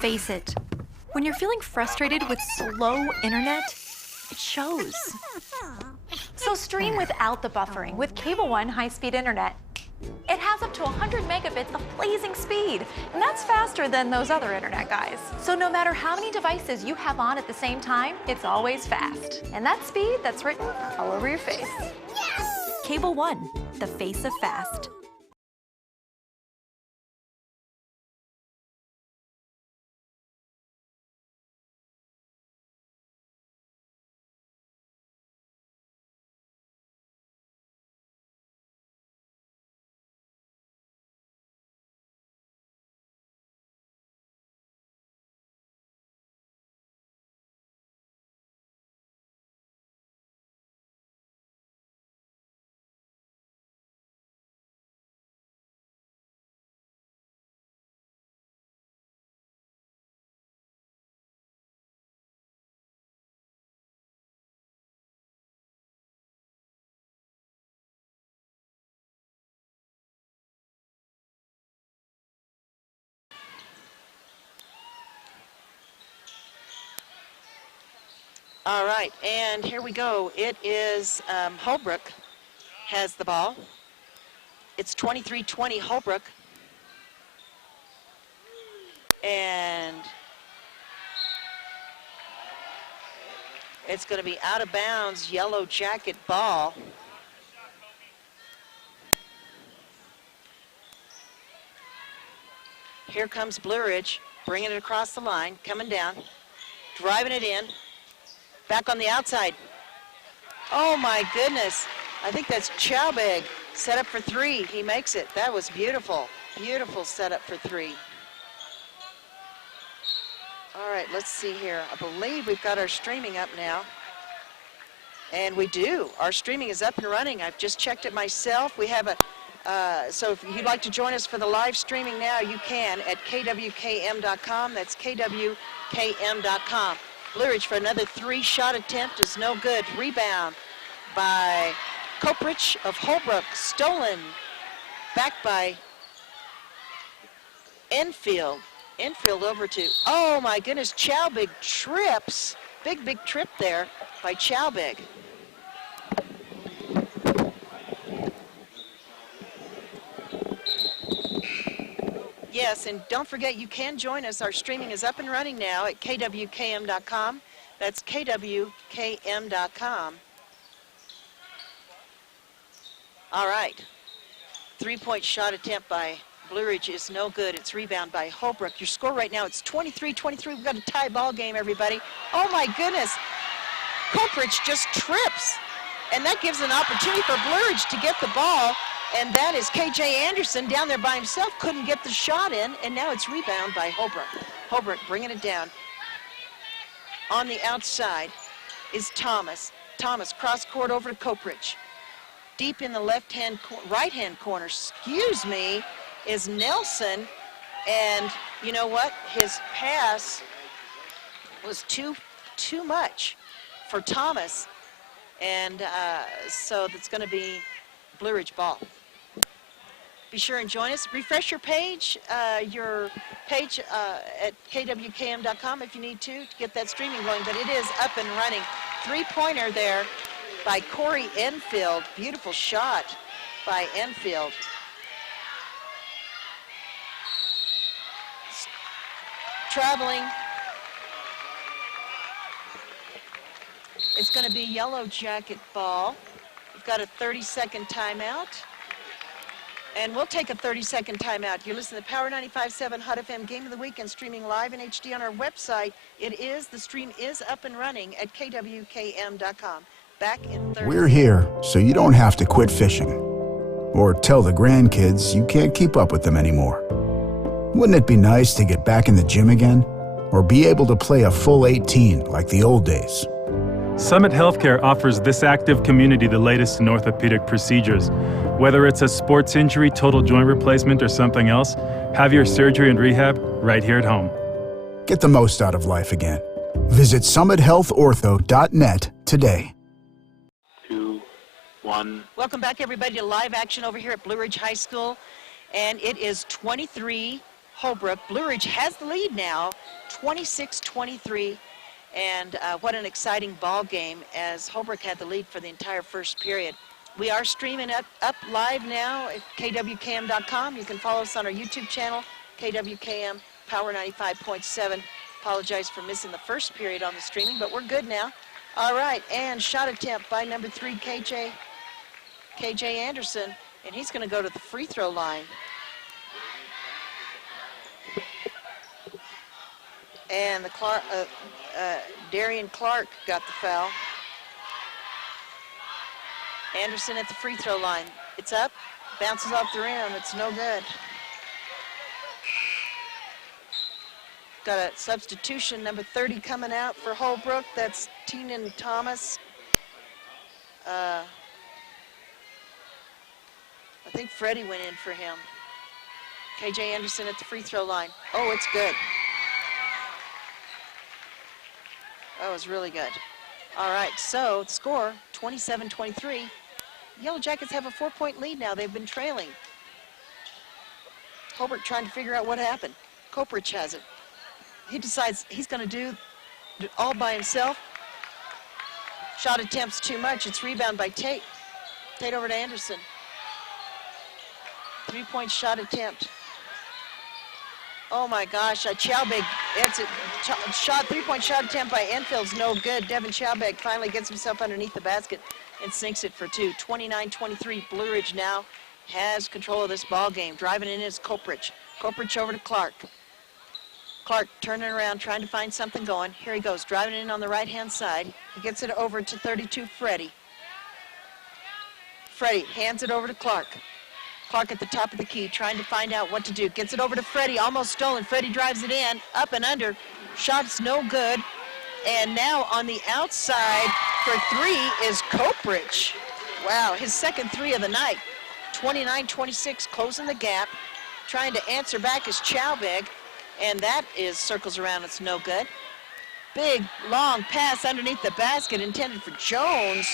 Face it, when you're feeling frustrated with slow internet, it shows. So stream without the buffering with Cable One high-speed internet. It has up to 100 megabits of blazing speed, and that's faster than those other internet guys. So no matter how many devices you have on at the same time, it's always fast. And that speed, that's written all over your face. Yes! Cable One, the face of fast. All right, and here we go. It is Holbrook has the ball. It's 23-20 Holbrook. And it's going to be out of bounds, yellow jacket ball. Here comes Blue Ridge, bringing it across the line, coming down, driving it in. Back on the outside. Oh my goodness. I think that's Chowbig. Set up for three. He makes it. That was beautiful. Beautiful setup for three. All right, let's see here. I believe we've got our streaming up now. And we do. Our streaming is up and running. I've just checked it myself. We have so if you'd like to join us for the live streaming now, you can at KWKM.com. That's KWKM.com. Blue Ridge for another three-shot attempt is no good. Rebound by Koprich of Holbrook. Stolen back by Enfield. Enfield over to, oh my goodness, Chowbig trips. Big trip there by Chowbig. Yes, and don't forget, you can join us. Our streaming is up and running now at KWKM.com. That's KWKM.com. All right. Three-point shot attempt by Blue Ridge is no good. It's rebound by Holbrook. Your score right now, it's 23-23. We've got a tie ball game, everybody. Oh, my goodness. Koprich just trips, and that gives an opportunity for Blue Ridge to get the ball. And that is K.J. Anderson down there by himself, couldn't get the shot in, and now it's rebound by Holbrook. Holbrook bringing it down. On the outside is Thomas. Thomas cross court over to Koprich. Deep in the right-hand corner, excuse me, is Nelson. And you know what? His pass was too much for Thomas. And so that's going to be Blue Ridge ball. Be sure and join us. Refresh your page at KWKM.com if you need to get that streaming going, but it is up and running. Three-pointer there by Corey Enfield. Beautiful shot by Enfield. Traveling. It's going to be yellow jacket ball. We've got a 30-second timeout. And we'll take a 30-second timeout. You're listening to Power 95.7 Hot FM Game of the Week and streaming live in HD on our website. The stream is up and running at KWKM.com. Back in 30. We're here so you don't have to quit fishing or tell the grandkids you can't keep up with them anymore. Wouldn't it be nice to get back in the gym again or be able to play a full 18 like the old days? Summit Healthcare offers this active community the latest in orthopedic procedures. Whether it's a sports injury, total joint replacement, or something else, have your surgery and rehab right here at home. Get the most out of life again. Visit summithealthortho.net today. 2, 1. Welcome back, everybody, to live action over here at Blue Ridge High School. And it is 23 Holbrook. Blue Ridge has the lead now, 26-23. And what an exciting ball game as Holbrook had the lead for the entire first period. We are streaming up live now at KWKM.com. You can follow us on our YouTube channel, KWKM Power 95.7. Apologize for missing the first period on the streaming, but we're good now. All right, and shot attempt by number 3, KJ Anderson, and he's going to go to the free throw line. And the Darian Clark got the foul. Anderson at the free throw line. It's up, bounces off the rim. It's no good. Got a substitution, number 30 coming out for Holbrook. That's Teenan Thomas. I think Freddie went in for him. KJ Anderson at the free throw line. Oh, it's good. That was really good. All right, so score 27-23. Yellow Jackets have a 4-point lead now. They've been trailing. Holbrook trying to figure out what happened. Coprich has it. He decides he's going to do it all by himself. Shot attempts too much. It's rebound by Tate. Tate over to Anderson. 3-point shot attempt. Oh my gosh, Chaubig, it's a shot, 3-point shot attempt by Enfield's no good. Devin Chaubig finally gets himself underneath the basket and sinks it for 2. 29-23, Blue Ridge now has control of this ball game. Driving in is Coprich. Coprich over to Clark. Clark turning around, trying to find something going. Here he goes, driving in on the right-hand side. He gets it over to 32, Freddie. Freddie hands it over to Clark. Clark at the top of the key, trying to find out what to do. Gets it over to Freddie, almost stolen. Freddie drives it in, up and under. Shot's no good. And now on the outside for 3 is Coprich. Wow, his second 3 of the night. 29-26, closing the gap. Trying to answer back is Chaubig. And that is circles around, it's no good. Big, long pass underneath the basket intended for Jones.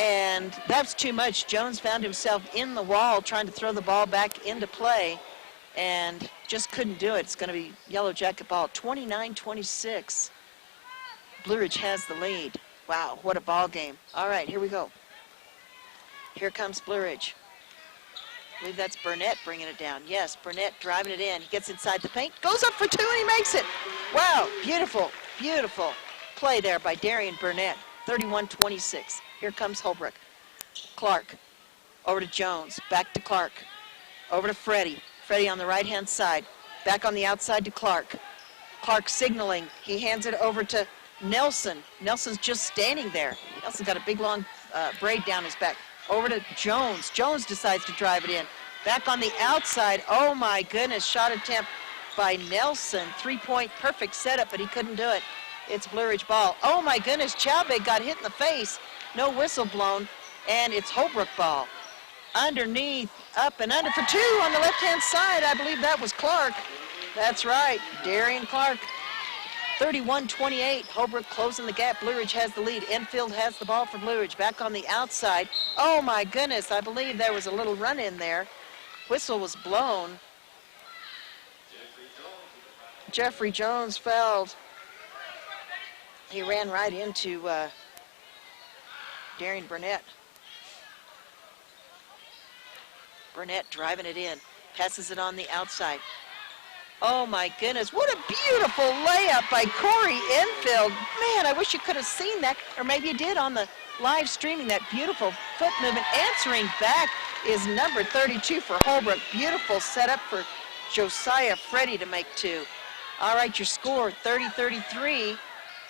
And that's too much. Jones found himself in the wall trying to throw the ball back into play and just couldn't do it. It's going to be Yellow Jacket ball. 29-26. Blue Ridge has the lead. Wow, what a ball game. All right, here we go. Here comes Blue Ridge. I believe that's Burnett bringing it down. Yes, Burnett driving it in. He gets inside the paint, goes up for 2, and he makes it. Wow, beautiful, beautiful play there by Darian Burnett. 31-26. Here comes Holbrook. Clark over to Jones, back to Clark, over to Freddie. Freddie on the right-hand side, back on the outside to Clark. Clark signaling. He hands it over to Nelson. Nelson's just standing there. Nelson's got a big long braid down his back. Over to Jones. Jones decides to drive it in. Back on the outside. Oh my goodness, shot attempt by Nelson. 3-point perfect setup, but he couldn't do it. It's Blue Ridge ball. Oh my goodness, Chaubig got hit in the face. No whistle blown, and it's Holbrook ball. Underneath, up and under for 2 on the left-hand side. I believe that was Clark. That's right, Darian Clark. 31-28, Holbrook closing the gap. Blue Ridge has the lead. Enfield has the ball for Blue Ridge. Back on the outside. Oh my goodness, I believe there was a little run in there. Whistle was blown. Jeffrey Jones fouled. He ran right into Darian Burnett. Burnett driving it in. Passes it on the outside. Oh my goodness, what a beautiful layup by Corey Enfield. Man, I wish you could have seen that, or maybe you did on the live streaming, that beautiful foot movement. Answering back is number 32 for Holbrook. Beautiful setup for Josiah Freddie to make 2. All right, your score, 30-33.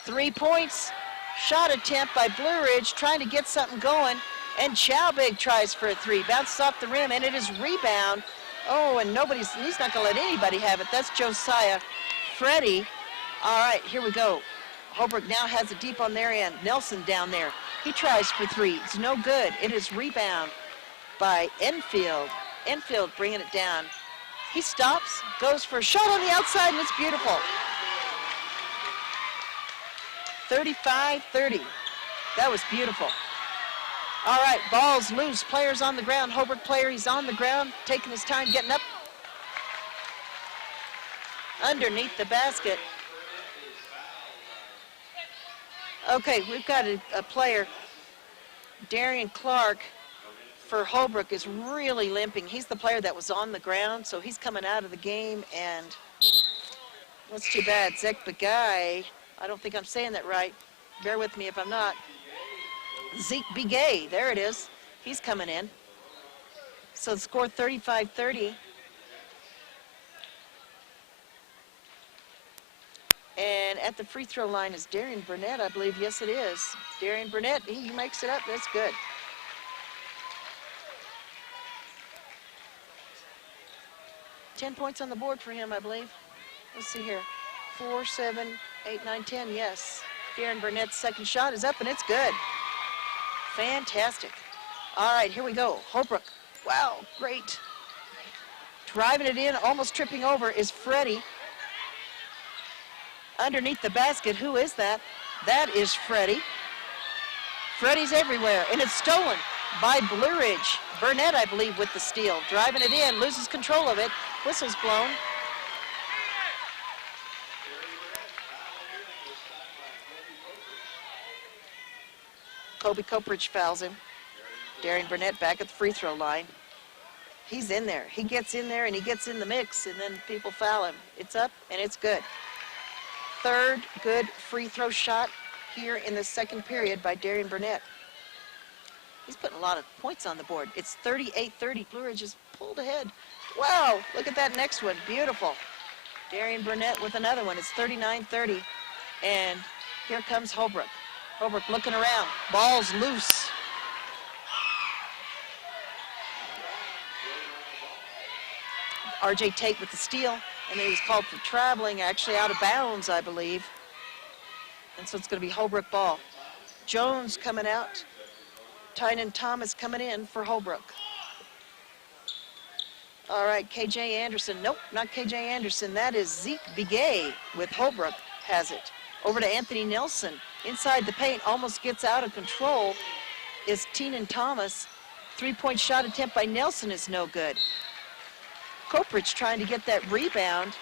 3 points, shot attempt by Blue Ridge, trying to get something going, and Chaubig tries for a 3. Bounces off the rim, and it is rebound. Oh, and he's not going to let anybody have it. That's Josiah Freddie. All right, here we go. Holbrook now has it deep on their end. Nelson down there. He tries for 3. It's no good. It is rebound by Enfield. Enfield bringing it down. He stops, goes for a shot on the outside, and it's beautiful. 35-30. That was beautiful. All right, ball's loose. Player's on the ground. Holbrook player, he's on the ground, taking his time, getting up. underneath the basket. Okay, we've got a player, Darian Clark, for Holbrook, is really limping. He's the player that was on the ground, so he's coming out of the game, and that's too bad. Zek Begay, I don't think I'm saying that right. Bear with me if I'm not. Zeke Begay, there it is. He's coming in. So the score 35-30. And at the free throw line is Darian Burnett, I believe. Yes, it is. Darian Burnett, he makes it up. That's good. $10 points on the board for him, I believe. Let's see here. 4, 7, 8, 9, 10. Yes. Darian Burnett's second shot is up, and it's good. Fantastic. All right, here we go. Holbrook. Wow, great. Driving it in, almost tripping over, is Freddie. Underneath the basket, who is that? That is Freddie. Freddie's everywhere, and it's stolen by Blue Ridge. Burnett, I believe, with the steal. Driving it in, loses control of it. Whistle's blown. Kobe Kopridge fouls him. Darian Burnett back at the free throw line. He's in there. He gets in there, and he gets in the mix, and then people foul him. It's up, and it's good. Third good free throw shot here in the second period by Darian Burnett. He's putting a lot of points on the board. It's 38-30. Blue Ridge is pulled ahead. Wow, look at that next one. Beautiful. Darian Burnett with another one. It's 39-30. And here comes Holbrook. Holbrook looking around. Ball's loose. R.J. Tate with the steal. And then he was called for traveling, actually out of bounds, I believe. And so it's going to be Holbrook ball. Jones coming out. Tynan Thomas coming in for Holbrook. All right, K.J. Anderson. Nope, not K.J. Anderson. That is Zeke Begay with Holbrook has it. Over to Anthony Nelson. Inside the paint, almost gets out of control, is Tynan Thomas. Three-point shot attempt by Nelson is no good. Kopridge trying to get that rebound.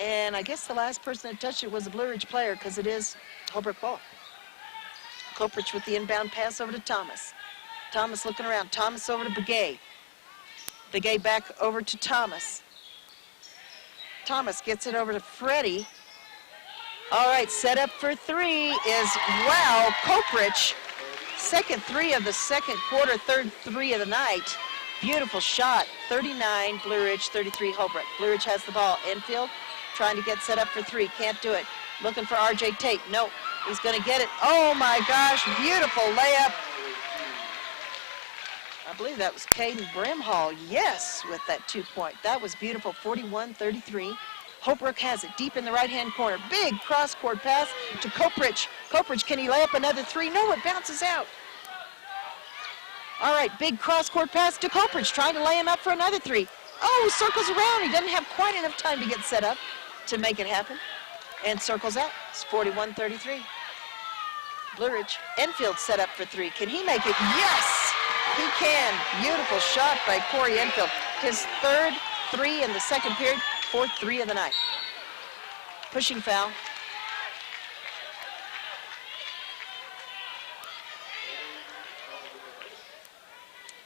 And I guess the last person that touched it was a Blue Ridge player because it is Holbrook ball. Kopridge with the inbound pass over to Thomas. Thomas looking around. Thomas over to Begay. Begay back over to Thomas. Thomas gets it over to Freddie. All right, set up for three is, wow, Kopridge. Second three of the second quarter, third three of the night. Beautiful shot. 39 Blue Ridge, 33 Holbrook. Blue Ridge has the ball. Enfield trying to get set up for three. Can't do it. Looking for R.J. Tate. No, he's going to get it. Oh, my gosh. Beautiful layup. I believe that was Caden Brimhall. Yes, with that 2-point. That was beautiful. 41-33. Holbrook has it deep in the right-hand corner. Big cross-court pass to Kopridge. Kopridge, can he lay up another three? No, it bounces out. All right, big cross-court pass to Kopridge, trying to lay him up for another three. Oh, circles around. He doesn't have quite enough time to get set up to make it happen. And circles out. It's 41-33. Blue Ridge. Enfield set up for three. Can he make it? Yes, he can. Beautiful shot by Corey Enfield. His third three in the second period, fourth three of the night. Pushing foul.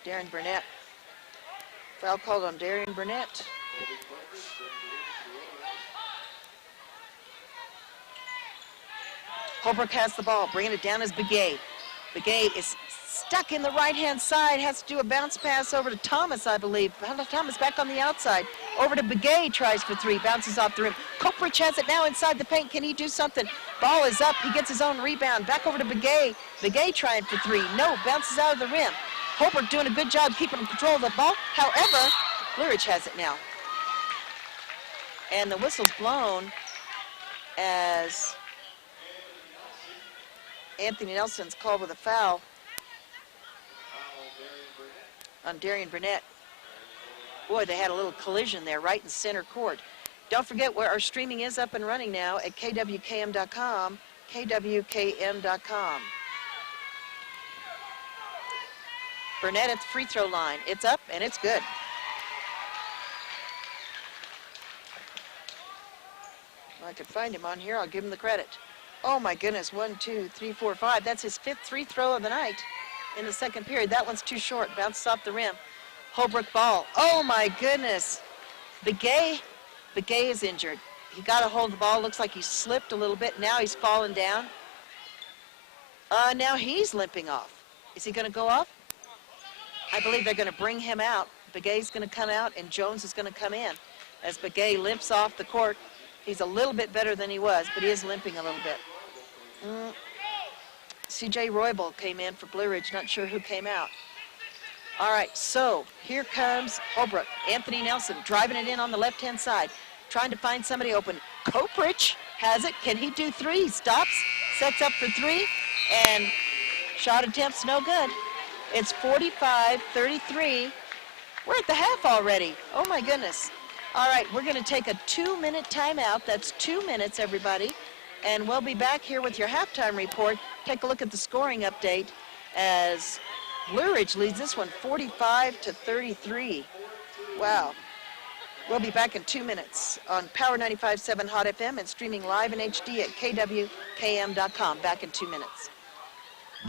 Darian Burnett. Foul called on Darian Burnett. Holbrook has the ball, bringing it down as Begay. Begay is stuck in the right-hand side, has to do a bounce pass over to Thomas, I believe. Thomas back on the outside. Over to Begay, tries for three, bounces off the rim. Kopridge has it now inside the paint. Can he do something? Ball is up, he gets his own rebound. Back over to Begay. Begay trying for three. No, bounces out of the rim. Holbrook doing a good job keeping control of the ball. However, Blue Ridge has it now. And the whistle's blown as Anthony Nelson's called with a foul on Darian Burnett. Boy, they had a little collision there right in center court. Don't forget where our streaming is up and running now at KWKM.com, KWKM.com. Burnett at the free throw line. It's up and it's good. If I could find him on here, I'll give him the credit. Oh my goodness, 1, 2, 3, 4, 5. That's his 5th free throw of the night in the second period. That one's too short, bounces off the rim. Holbrook ball. Oh my goodness. Begay is injured. He got a hold of the ball. Looks like he slipped a little bit. Now he's fallen down. Now he's limping off. Is he going to go off? I believe they're going to bring him out. Begay's going to come out, and Jones is going to come in. As Begay limps off the court, he's a little bit better than he was, but he is limping a little bit. C.J. Roybal came in for Blue Ridge. Not sure who came out. All right, so here comes Holbrook. Anthony Nelson driving it in on the left-hand side, trying to find somebody open. Coprich has it. Can he do three? He stops, sets up for three, and shot attempt's no good. It's 45-33. We're at the half already. Oh, my goodness. All right, we're going to take a 2-minute timeout. That's 2 minutes, everybody. And we'll be back here with your halftime report. Take a look at the scoring update as Blue Ridge leads this one 45-33. Wow. We'll be back in 2 minutes on Power 95.7 Hot FM and streaming live in HD at KWKM.com. Back in 2 minutes.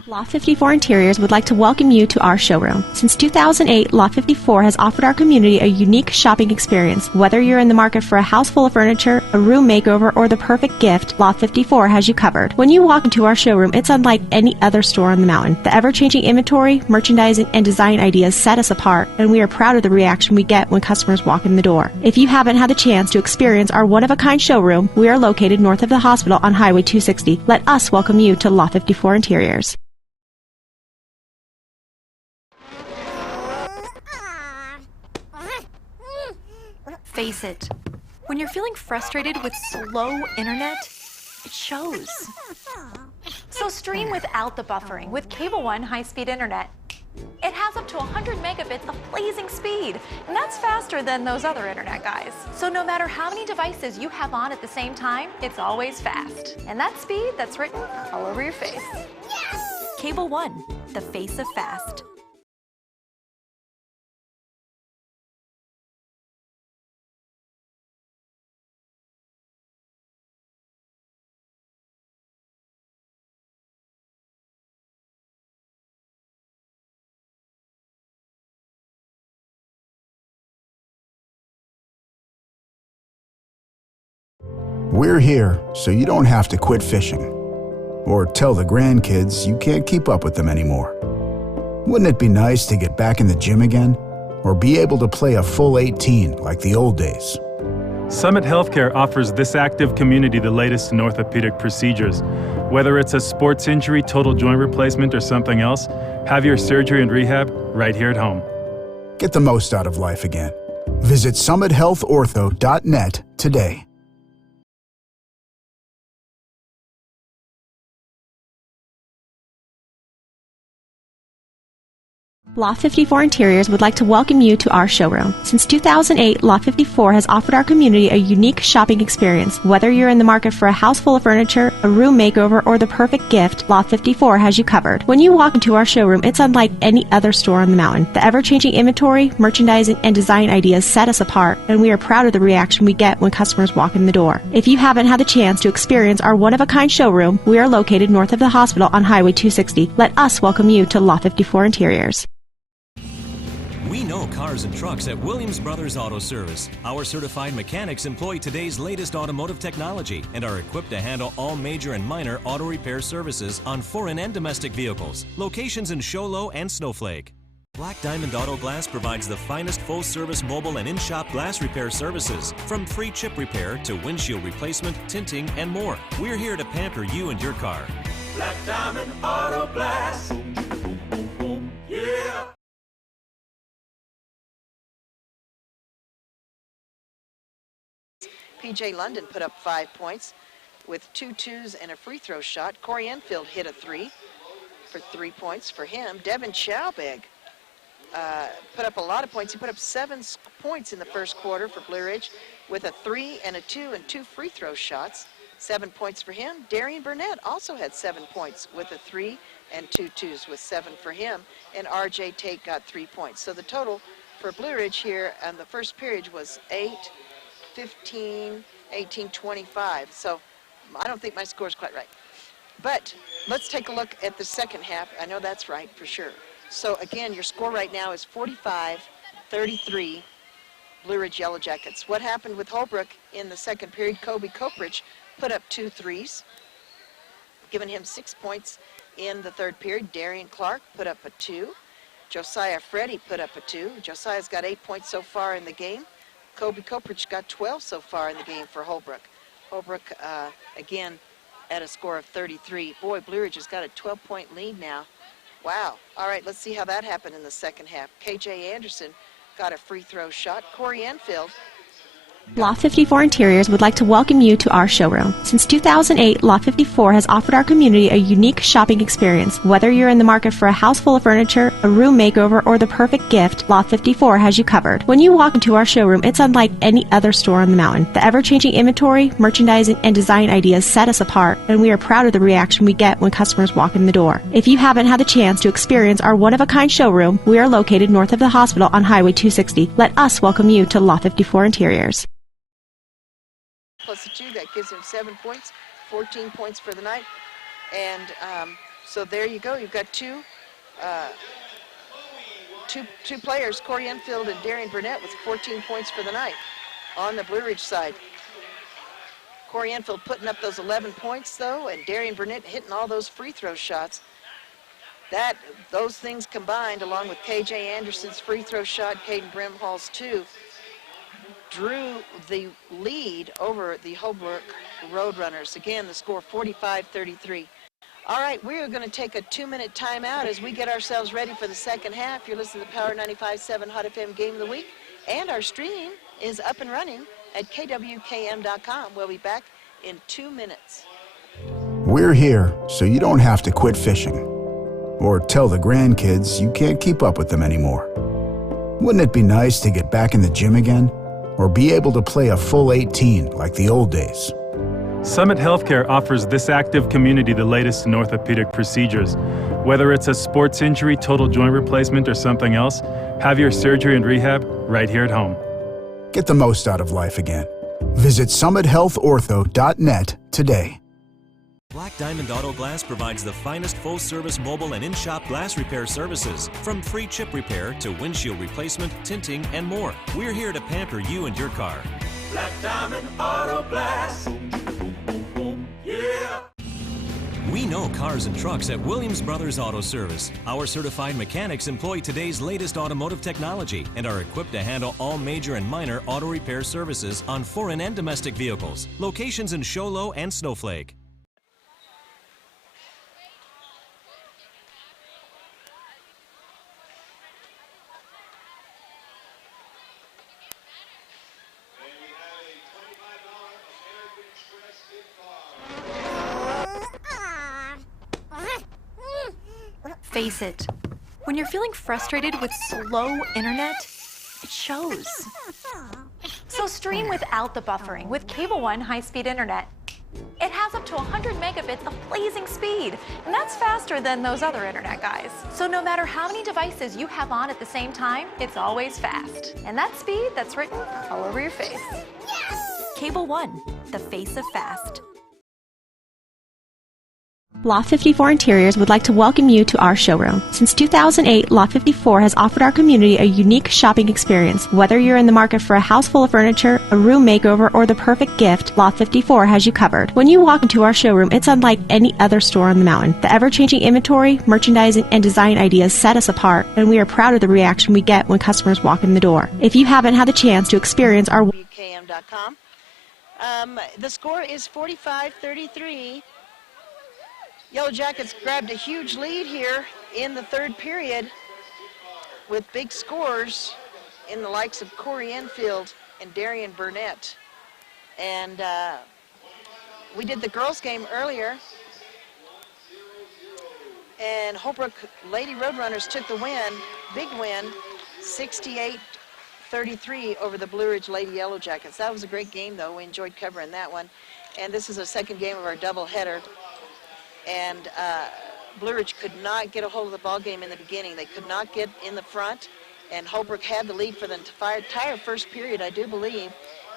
Loft 54 Interiors would like to welcome you to our showroom. Since 2008, Loft 54 has offered our community a unique shopping experience. Whether you're in the market for a house full of furniture, a room makeover, or the perfect gift, Loft 54 has you covered. When you walk into our showroom, it's unlike any other store on the mountain. The ever-changing inventory, merchandising, and design ideas set us apart, and we are proud of the reaction we get when customers walk in the door. If you haven't had the chance to experience our one-of-a-kind showroom, we are located north of the hospital on Highway 260. Let us welcome you to Loft 54 Interiors. Face it, when you're feeling frustrated with slow internet, it shows. So stream without the buffering with Cable One high-speed internet. It has up to 100 megabits of blazing speed, and that's faster than those other internet guys. So no matter how many devices you have on at the same time, it's always fast. And that speed, that's written all over your face. Yes! Cable One, the face of fast. We're here so you don't have to quit fishing or tell the grandkids you can't keep up with them anymore. Wouldn't it be nice to get back in the gym again or be able to play a full 18 like the old days? Summit Healthcare offers this active community the latest in orthopedic procedures. Whether it's a sports injury, total joint replacement, or something else, have your surgery and rehab right here at home. Get the most out of life again. Visit summithealthortho.net today. Loft 54 Interiors would like to welcome you to our showroom. Since 2008, Loft 54 has offered our community a unique shopping experience. Whether you're in the market for a house full of furniture, a room makeover, or the perfect gift, Loft 54 has you covered. When you walk into our showroom, it's unlike any other store on the mountain. The ever-changing inventory, merchandising, and design ideas set us apart, and we are proud of the reaction we get when customers walk in the door. If you haven't had the chance to experience our one-of-a-kind showroom, we are located north of the hospital on Highway 260. Let us welcome you to Loft 54 Interiors. We know cars and trucks at Williams Brothers Auto Service. Our certified mechanics employ today's latest automotive technology and are equipped to handle all major and minor auto repair services on foreign and domestic vehicles. Locations in Show Low and Snowflake. Black Diamond Auto Glass provides the finest full-service mobile and in-shop glass repair services, from free chip repair to windshield replacement, tinting, and more. We're here to pamper you and your car. Black Diamond Auto Glass. Yeah. P.J. London put up 5 points with 2 twos and a free throw shot. Corey Enfield hit a 3 for 3 points for him. Devin Schaubeg put up a lot of points. He put up 7 points in the first quarter for Blue Ridge with a 3 and a 2 and 2 free throw shots. 7 points for him. Darian Burnett also had 7 points with a 3 and 2 twos with 7 for him. And R.J. Tate got 3 points. So the total for Blue Ridge here in the first period was 8, 15, 18-25. So I don't think my score's quite right. But let's take a look at the second half. I know that's right for sure. So again, your score right now is 45-33, Blue Ridge Yellow Jackets. What happened with Holbrook in the second period? Kobe Coprich put up 2 threes, giving him 6 points in the third period. Darian Clark put up a 2. Josiah Freddy put up a 2. Josiah's got 8 points so far in the game. Kobe Coprich got 12 so far in the game for Holbrook. Holbrook, again, at a score of 33. Boy, Blue Ridge has got a 12-point lead now. Wow. All right, let's see how that happened in the second half. KJ Anderson got a free throw shot. Corey Enfield. Loft 54 Interiors would like to welcome you to our showroom. Since 2008, Loft 54 has offered our community a unique shopping experience. Whether you're in the market for a house full of furniture, a room makeover, or the perfect gift, Loft 54 has you covered. When you walk into our showroom, it's unlike any other store on the mountain. The ever-changing inventory, merchandising, and design ideas set us apart, and we are proud of the reaction we get when customers walk in the door. If you haven't had the chance to experience our one-of-a-kind showroom, we are located north of the hospital on Highway 260. Let us welcome you to Loft 54 Interiors. Plus a 2, that gives him 7 points, 14 points for the night. And so there you go. You've got two players, Corey Enfield and Darian Burnett, with 14 points for the night on the Blue Ridge side. Corey Enfield putting up those 11 points, though, and Darian Burnett hitting all those free throw shots. Those things combined, along with KJ Anderson's free throw shot, Caden Brimhall's 2, drew the lead over the Holbrook Roadrunners. Again, the score 45-33. All right, we are going to take a 2-minute timeout as we get ourselves ready for the second half. You're listening to Power 95.7 Hot FM Game of the Week, and our stream is up and running at KWKM.com. We'll be back in 2 minutes. We're here so you don't have to quit fishing or tell the grandkids you can't keep up with them anymore. Wouldn't it be nice to get back in the gym again? Or be able to play a full 18 like the old days? Summit Healthcare offers this active community the latest in orthopedic procedures. Whether it's a sports injury, total joint replacement, or something else, have your surgery and rehab right here at home. Get the most out of life again. Visit summithealthortho.net today. Black Diamond Auto Glass provides the finest full-service mobile and in-shop glass repair services. From free chip repair to windshield replacement, tinting, and more. We're here to pamper you and your car. Black Diamond Auto Glass. Yeah. We know cars and trucks at Williams Brothers Auto Service. Our certified mechanics employ today's latest automotive technology and are equipped to handle all major and minor auto repair services on foreign and domestic vehicles. Locations in Show Low and Snowflake. Face it, when you're feeling frustrated with slow internet, it shows. So stream without the buffering with Cable One high-speed internet. It has up to 100 megabits of blazing speed, and that's faster than those other internet guys. So no matter how many devices you have on at the same time, it's always fast. And that speed, that's written all over your face. Cable One, the face of fast. Loft 54 Interiors would like to welcome you to our showroom. Since 2008, Loft 54 has offered our community a unique shopping experience. Whether you're in the market for a house full of furniture, a room makeover, or the perfect gift, Loft 54 has you covered. When you walk into our showroom, it's unlike any other store on the mountain. The ever-changing inventory, merchandising, and design ideas set us apart, and we are proud of the reaction we get when customers walk in the door. If you haven't had the chance to experience our KWKM.com. The score is 45-33. Yellow Jackets grabbed a huge lead here in the third period with big scores in the likes of Corey Enfield and Darian Burnett. And we did the girls' game earlier, and Holbrook Lady Roadrunners took the win, big win, 68-33 over the Blue Ridge Lady Yellow Jackets. That was a great game, though. We enjoyed covering that one. And this is a second game of our doubleheader. And Blue Ridge could not get a hold of the ball game in the beginning. They could not get in the front, and Holbrook had the lead for the entire first period, I do believe.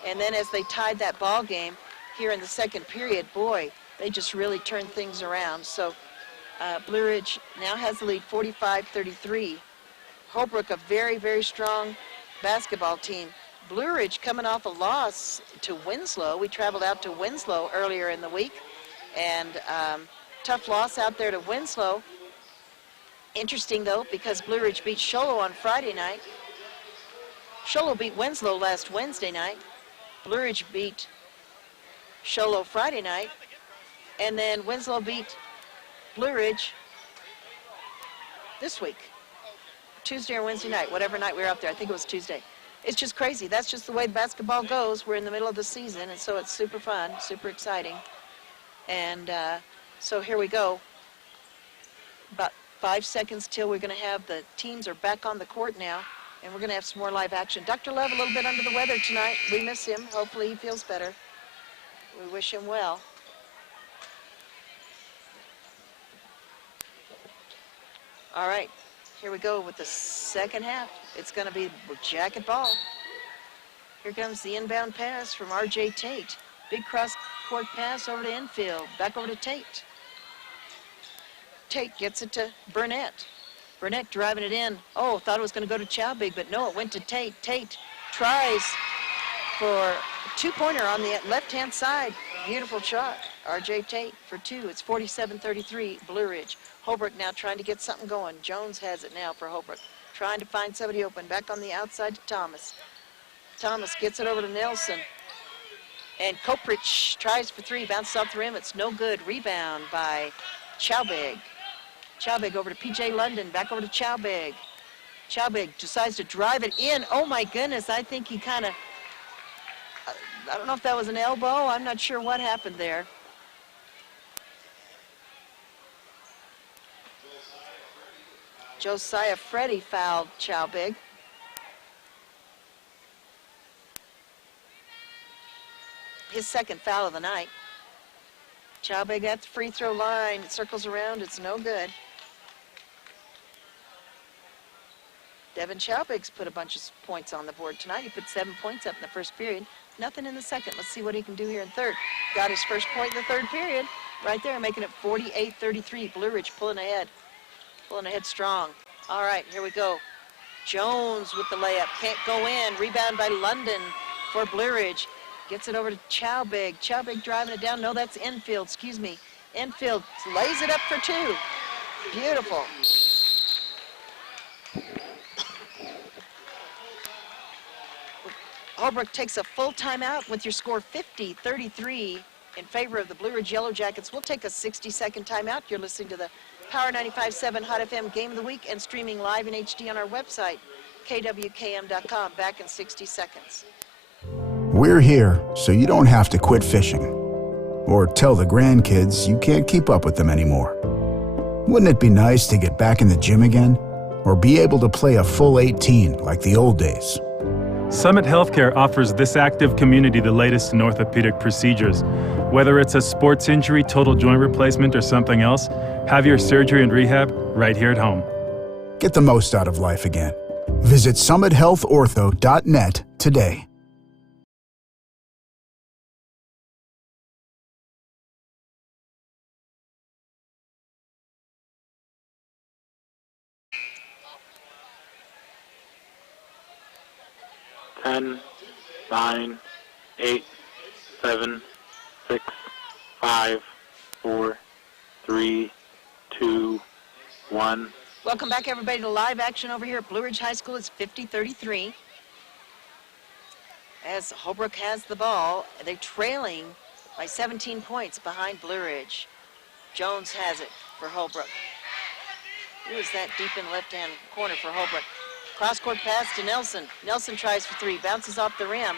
And then as they tied that ball game here in the second period, boy, they just really turned things around. So Blue Ridge now has the lead 45-33. Holbrook, a very, very strong basketball team. Blue Ridge coming off a loss to Winslow. We traveled out to Winslow earlier in the week, and tough loss out there to Winslow. Interesting, though, because Blue Ridge beat Sholo on Friday night. Sholo beat Winslow last Wednesday night. Blue Ridge beat Sholo Friday night, and then Winslow beat Blue Ridge this week, Tuesday or Wednesday night, whatever night we were out there. I think it was Tuesday. It's just crazy. That's just the way basketball goes. We're in the middle of the season, and so it's super fun, super exciting. And so here we go. About 5 seconds till we're going to have the teams are back on the court now, and we're going to have some more live action. Dr. Love a little bit under the weather tonight. We miss him. Hopefully he feels better. We wish him well. All right, here we go with the second half. It's going to be jacket ball. Here comes the inbound pass from R.J. Tate. Big cross-court pass over to infield. Back over to Tate. Tate gets it to Burnett. Burnett driving it in. Oh, thought it was going to go to Chowbig, but no, it went to Tate. Tate tries for a two-pointer on the left-hand side. Beautiful shot. R.J. Tate for two. It's 47-33, Blue Ridge. Holbrook now trying to get something going. Jones has it now for Holbrook. Trying to find somebody open. Back on the outside to Thomas. Thomas gets it over to Nelson. And Koprich tries for three. Bounces off the rim. It's no good. Rebound by Chowbig. Chowbig over to P.J. London. Back over to Chowbig. Chowbig decides to drive it in. Oh, my goodness. I think he kind of... I don't know if that was an elbow. I'm not sure what happened there. Josiah Freddy fouled Chowbig. His second foul of the night. Chowbig at the free throw line. It circles around. It's no good. Devin Chowbig's put a bunch of points on the board tonight. He put 7 points up in the first period. Nothing in the second. Let's see what he can do here in third. Got his first point in the third period. Right there, making it 48-33. Blue Ridge pulling ahead. Pulling ahead strong. All right, here we go. Jones with the layup. Can't go in. Rebound by London for Blue Ridge. Gets it over to Chowbig. Chowbig driving it down. No, that's infield. Excuse me. Infield lays it up for two. Beautiful. Holbrook takes a full timeout with your score 50-33 in favor of the Blue Ridge Yellow Jackets. We'll take a 60-second timeout. You're listening to the Power 95.7 Hot FM Game of the Week and streaming live in HD on our website, KWKM.com. Back in 60 seconds. We're here so you don't have to quit fishing or tell the grandkids you can't keep up with them anymore. Wouldn't it be nice to get back in the gym again or be able to play a full 18 like the old days? Summit Healthcare offers this active community the latest in orthopedic procedures. Whether it's a sports injury, total joint replacement, or something else, have your surgery and rehab right here at home. Get the most out of life again. Visit summithealthortho.net today. Ten, 9, 8, 7, 6, 5, 4, 3, 2, 1. Welcome back, everybody, to live action over here at Blue Ridge High School. It's 50-33. As Holbrook has the ball, they're trailing by 17 points behind Blue Ridge. Jones has it for Holbrook. Who is that deep in the left-hand corner for Holbrook? Cross-court pass to Nelson. Nelson tries for three, bounces off the rim.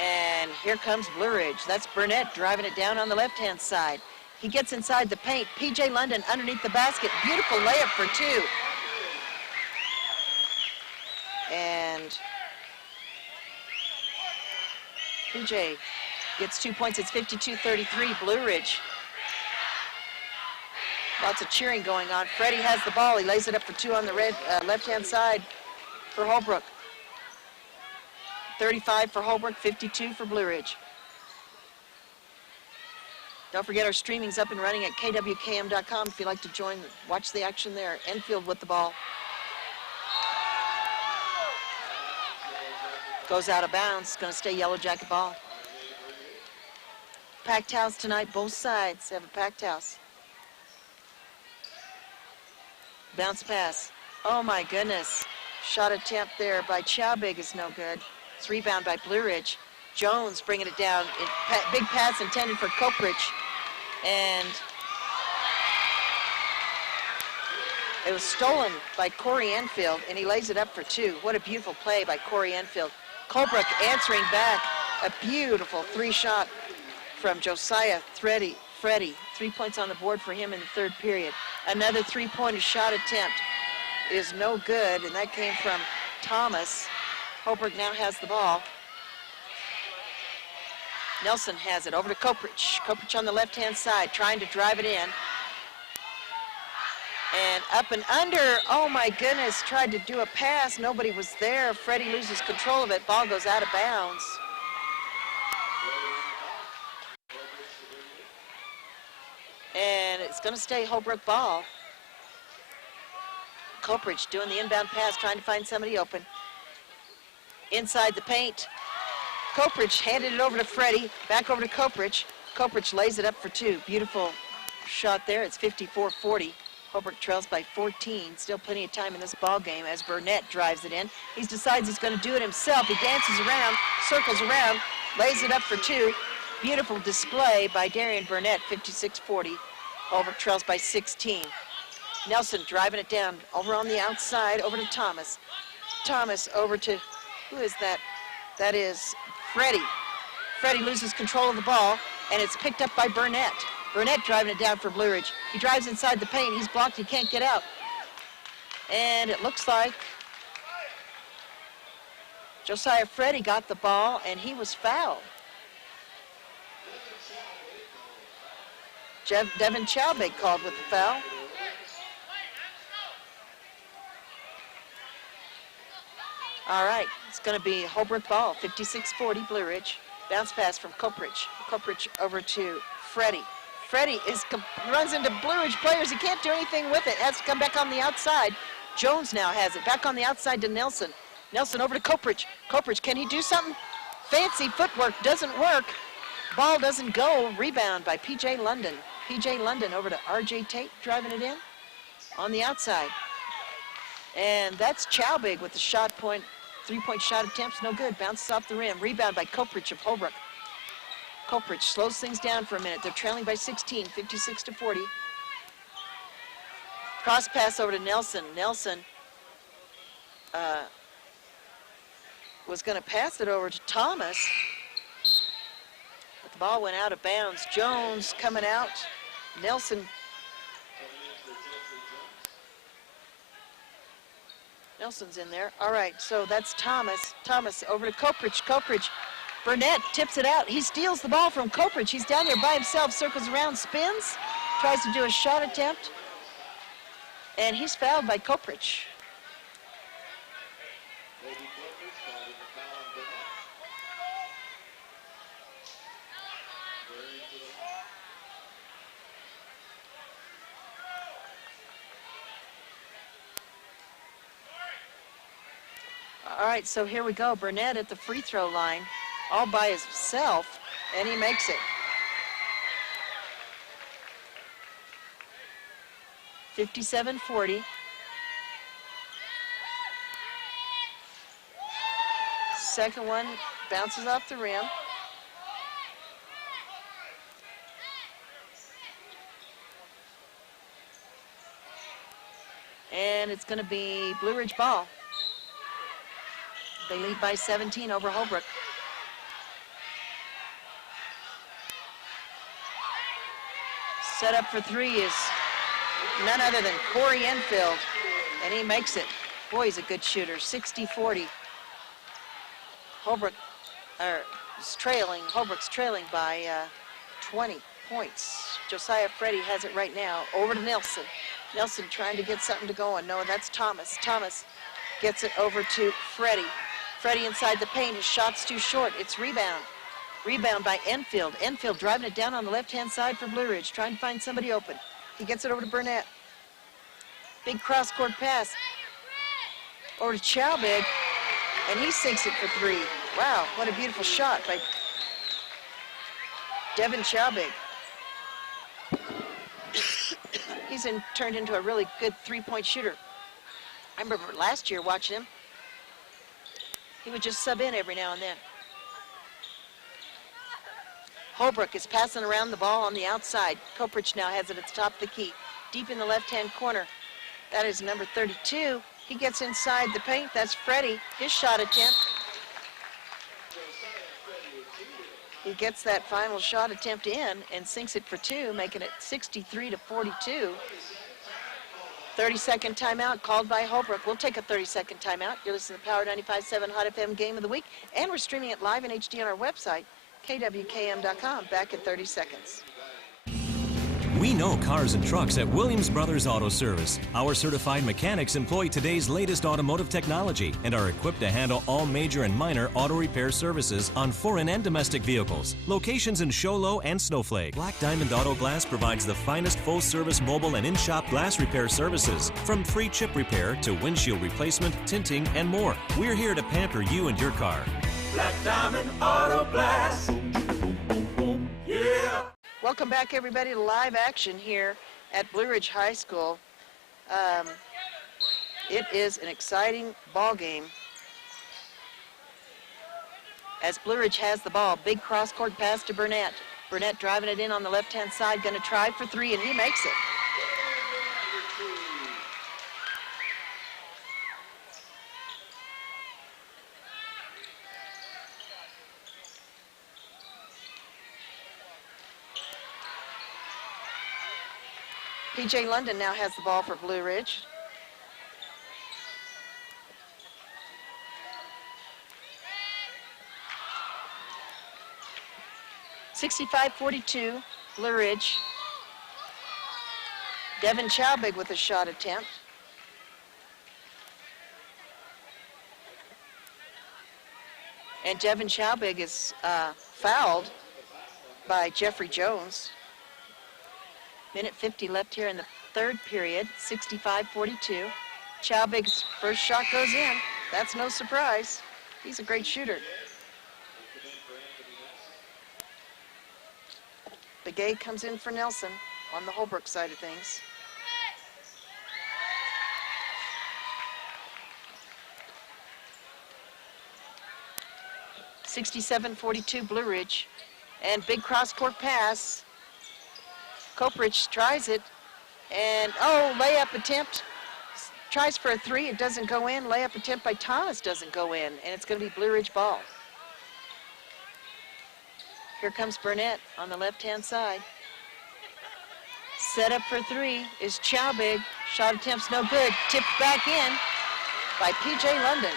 And here comes Blue Ridge. That's Burnett driving it down on the left-hand side. He gets inside the paint. P.J. London underneath the basket. Beautiful layup for two. And P.J. gets 2 points. It's 52-33, Blue Ridge. Lots of cheering going on. Freddie has the ball. He lays it up for two on the left-hand side for Holbrook. 35 for Holbrook, 52 for Blue Ridge. Don't forget our streaming's up and running at KWKM.com if you'd like to join, watch the action there. Enfield with the ball. Goes out of bounds, going to stay Yellow Jacket ball. Packed house tonight, both sides have a packed house. Bounce pass. Oh my goodness. Shot attempt there by Chowbig is no good. It's rebound by Blue Ridge. Jones bringing it down. Big pass intended for Coprich. And it was stolen by Corey Enfield, and he lays it up for two. What a beautiful play by Corey Enfield. Holbrook answering back. A beautiful three-shot from Josiah Freddie. 3 points on the board for him in the third period. Another three-pointer shot attempt is no good, and that came from Thomas. Holbrook now has the ball. Nelson has it over to Coprich. Coprich on the left-hand side, trying to drive it in. And up and under, oh my goodness, tried to do a pass. Nobody was there. Freddie loses control of it. Ball goes out of bounds. And it's going to stay Holbrook ball. Coprich doing the inbound pass, trying to find somebody open. Inside the paint. Coprich handed it over to Freddie, back over to Coprich. Coprich lays it up for two. Beautiful shot there. It's 54-40. Holbrook trails by 14. Still plenty of time in this ball game as Burnett drives it in. He decides he's going to do it himself. He dances around, circles around, lays it up for two. Beautiful display by Darian Burnett, 56-40. Holbrook trails by 16. Nelson driving it down over on the outside, over to Thomas. Thomas over to, who is that? That is Freddie. Freddie loses control of the ball, and it's picked up by Burnett. Burnett driving it down for Blue Ridge. He drives inside the paint. He's blocked. He can't get out. And it looks like Josiah Freddie got the ball, and he was fouled. Devin Chowbig called with the foul. All right, it's going to be Holbrook ball, 56-40 Blue Ridge. Bounce pass from Coprich. Coprich over to Freddie. Freddie runs into Blue Ridge players. He can't do anything with it. Has to come back on the outside. Jones now has it. Back on the outside to Nelson. Nelson over to Coprich. Coprich, can he do something? Fancy footwork doesn't work. Ball doesn't go. Rebound by P.J. London. P.J. London over to R.J. Tate, driving it in on the outside. And that's Chowbig with the shot point. Three-point shot attempts, no good. Bounces off the rim. Rebound by Coprich of Holbrook. Coprich slows things down for a minute. They're trailing by 16, 56-40. Cross pass over to Nelson. Nelson was going to pass it over to Thomas. But the ball went out of bounds. Jones coming out. Nelson's in there. All right, so that's Thomas. Thomas over to Coprich. Coprich. Burnett tips it out. He steals the ball from Coprich. He's down here by himself, circles around, spins, tries to do a shot attempt, and he's fouled by Coprich. All right, so here we go. Burnett at the free throw line, all by himself, and he makes it. 57-40. Second one bounces off the rim. And it's going to be Blue Ridge ball. They lead by 17 over Holbrook. Set up for three is none other than Corey Enfield, and he makes it. Boy, he's a good shooter, 60-40. Holbrook is trailing. Holbrook's trailing by 20 points. Josiah Freddie has it right now. Over to Nelson. Nelson trying to get something to go on. No, that's Thomas. Thomas gets it over to Freddie. Freddie inside the paint. His shot's too short. It's rebound. Rebound by Enfield. Enfield driving it down on the left-hand side for Blue Ridge, trying to find somebody open. He gets it over to Burnett. Big cross-court pass over to Chowbig, and he sinks it for three. Wow, what a beautiful shot by Devin Chowbig. He's turned into a really good three-point shooter. I remember last year watching him. He would just sub in every now and then. Holbrook is passing around the ball on the outside. Koprych now has it at the top of the key. Deep in the left-hand corner. That is number 32. He gets inside the paint. That's Freddie. His shot attempt. He gets that final shot attempt in and sinks it for two, making it 63-42. 30-second timeout called by Holbrook. We'll take a 30-second timeout. You're listening to Power 95.7 Hot FM Game of the Week, and we're streaming it live in HD on our website, KWKM.com. Back in 30 seconds. We know cars and trucks at Williams Brothers Auto Service. Our certified mechanics employ today's latest automotive technology and are equipped to handle all major and minor auto repair services on foreign and domestic vehicles. Locations in Show Low and Snowflake. Black Diamond Auto Glass provides the finest full-service mobile and in-shop glass repair services, from free chip repair to windshield replacement, tinting, and more. We're here to pamper you and your car. Black Diamond Auto Glass. Yeah. Welcome back, everybody, to live action here at Blue Ridge High School. It is an exciting ball game as Blue Ridge has the ball. Big cross-court pass to Burnett. Burnett driving it in on the left-hand side, going to try for three, and he makes it. P.J. London now has the ball for Blue Ridge. (65-42), Blue Ridge. Devin Chowbig with a shot attempt. And Devin Chowbig is fouled by Jeffrey Jones. Minute 50 left here in the third period, 65-42. Chowbig's first shot goes in. That's no surprise. He's a great shooter. Begay comes in for Nelson on the Holbrook side of things. (67-42) Blue Ridge, and big cross-court pass. Koprych tries it, and layup attempt. Tries for a three, it doesn't go in. Layup attempt by Thomas doesn't go in, and it's going to be Blue Ridge ball. Here comes Burnett on the left-hand side. Set up for three is Chowbig. Shot attempt's no good. Tipped back in by P.J. London.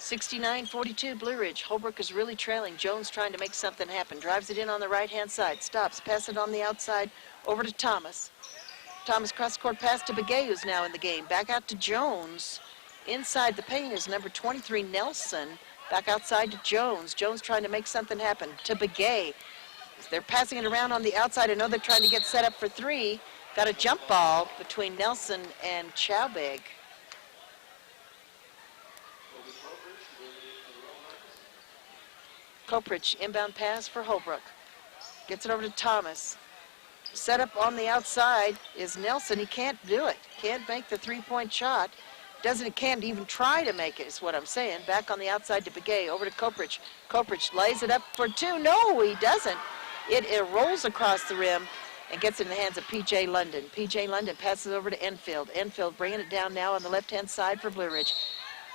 (69-42) Blue Ridge. Holbrook is really trailing. Jones trying to make something happen. Drives it in on the right-hand side. Stops. Pass it on the outside over to Thomas. Thomas cross-court pass to Begay, who's now in the game. Back out to Jones. Inside the paint is number 23, Nelson. Back outside to Jones. Jones trying to make something happen to Begay. They're passing it around on the outside. I know they're trying to get set up for three. Got a jump ball between Nelson and Chowbig. Koprych, inbound pass for Holbrook. Gets it over to Thomas. Set up on the outside is Nelson. He can't do it. Can't make the three-point shot. Can't even try to make it, is what I'm saying. Back on the outside to Begay. Over to Koprych. Koprych lays it up for two. No, he doesn't. It rolls across the rim and gets it in the hands of P.J. London. P.J. London passes over to Enfield. Enfield bringing it down now on the left-hand side for Blue Ridge.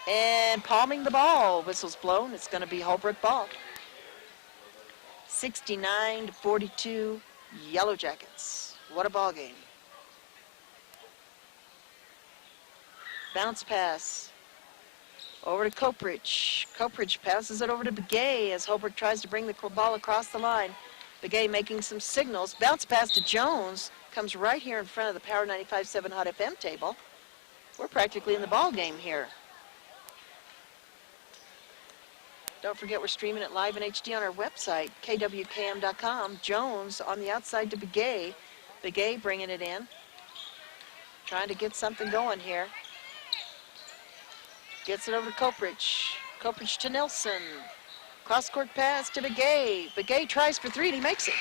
And palming the ball. Whistle's blown. It's going to be Holbrook ball. 69-42, Yellow Jackets. What a ball game. Bounce pass over to Koprych. Koprych passes it over to Begay as Holbrook tries to bring the ball across the line. Begay making some signals. Bounce pass to Jones. Comes right here in front of the Power 95.7 Hot FM table. We're practically in the ball game here. Don't forget we're streaming it live in HD on our website, KWKM.com. Jones on the outside to Begay. Begay bringing it in. Trying to get something going here. Gets it over to Koprych. Koprych to Nelson. Cross-court pass to Begay. Begay tries for three and he makes it.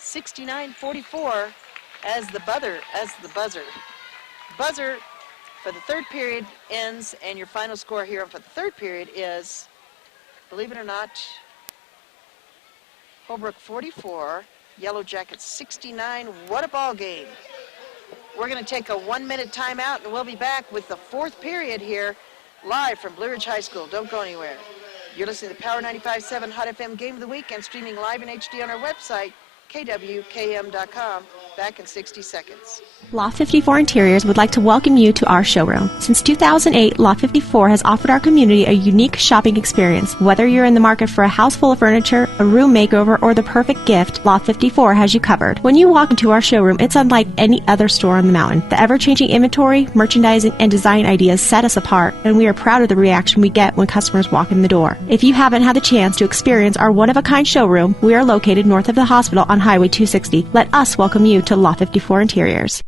69-44 as the buzzer. Buzzer for the third period ends, and your final score here for the third period is, believe it or not, Holbrook 44, Yellow Jackets 69. What a ball game. We're going to take a 1-minute timeout, and we'll be back with the fourth period here, live from Blue Ridge High School. Don't go anywhere. You're listening to Power 95.7 Hot FM Game of the Week and streaming live in HD on our website, KWKM.com. Back in 60 seconds. Loft 54 Interiors would like to welcome you to our showroom. Since 2008, Loft 54 has offered our community a unique shopping experience. Whether you're in the market for a house full of furniture, a room makeover, or the perfect gift, Loft 54 has you covered. When you walk into our showroom, it's unlike any other store on the mountain. The ever-changing inventory, merchandising, and design ideas set us apart, and we are proud of the reaction we get when customers walk in the door. If you haven't had the chance to experience our one-of-a-kind showroom, we are located north of the hospital on Highway 260. Let us welcome you to Loft 54 Interiors.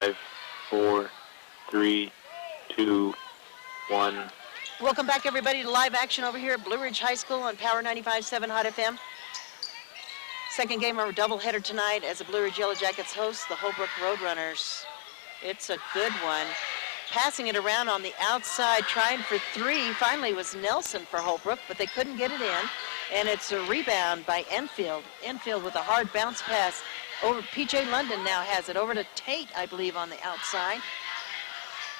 Five, 4, 3, 2, 1. Welcome back, everybody, to live action over here at Blue Ridge High School on Power 95.7 Hot FM. Second game of our doubleheader tonight as the Blue Ridge Yellow Jackets host the Holbrook Roadrunners. It's a good one. Passing it around on the outside, trying for three. Finally was Nelson for Holbrook, but they couldn't get it in. And it's a rebound by Enfield. Enfield with a hard bounce pass over. P.J. London now has it over to Tate, I believe, on the outside.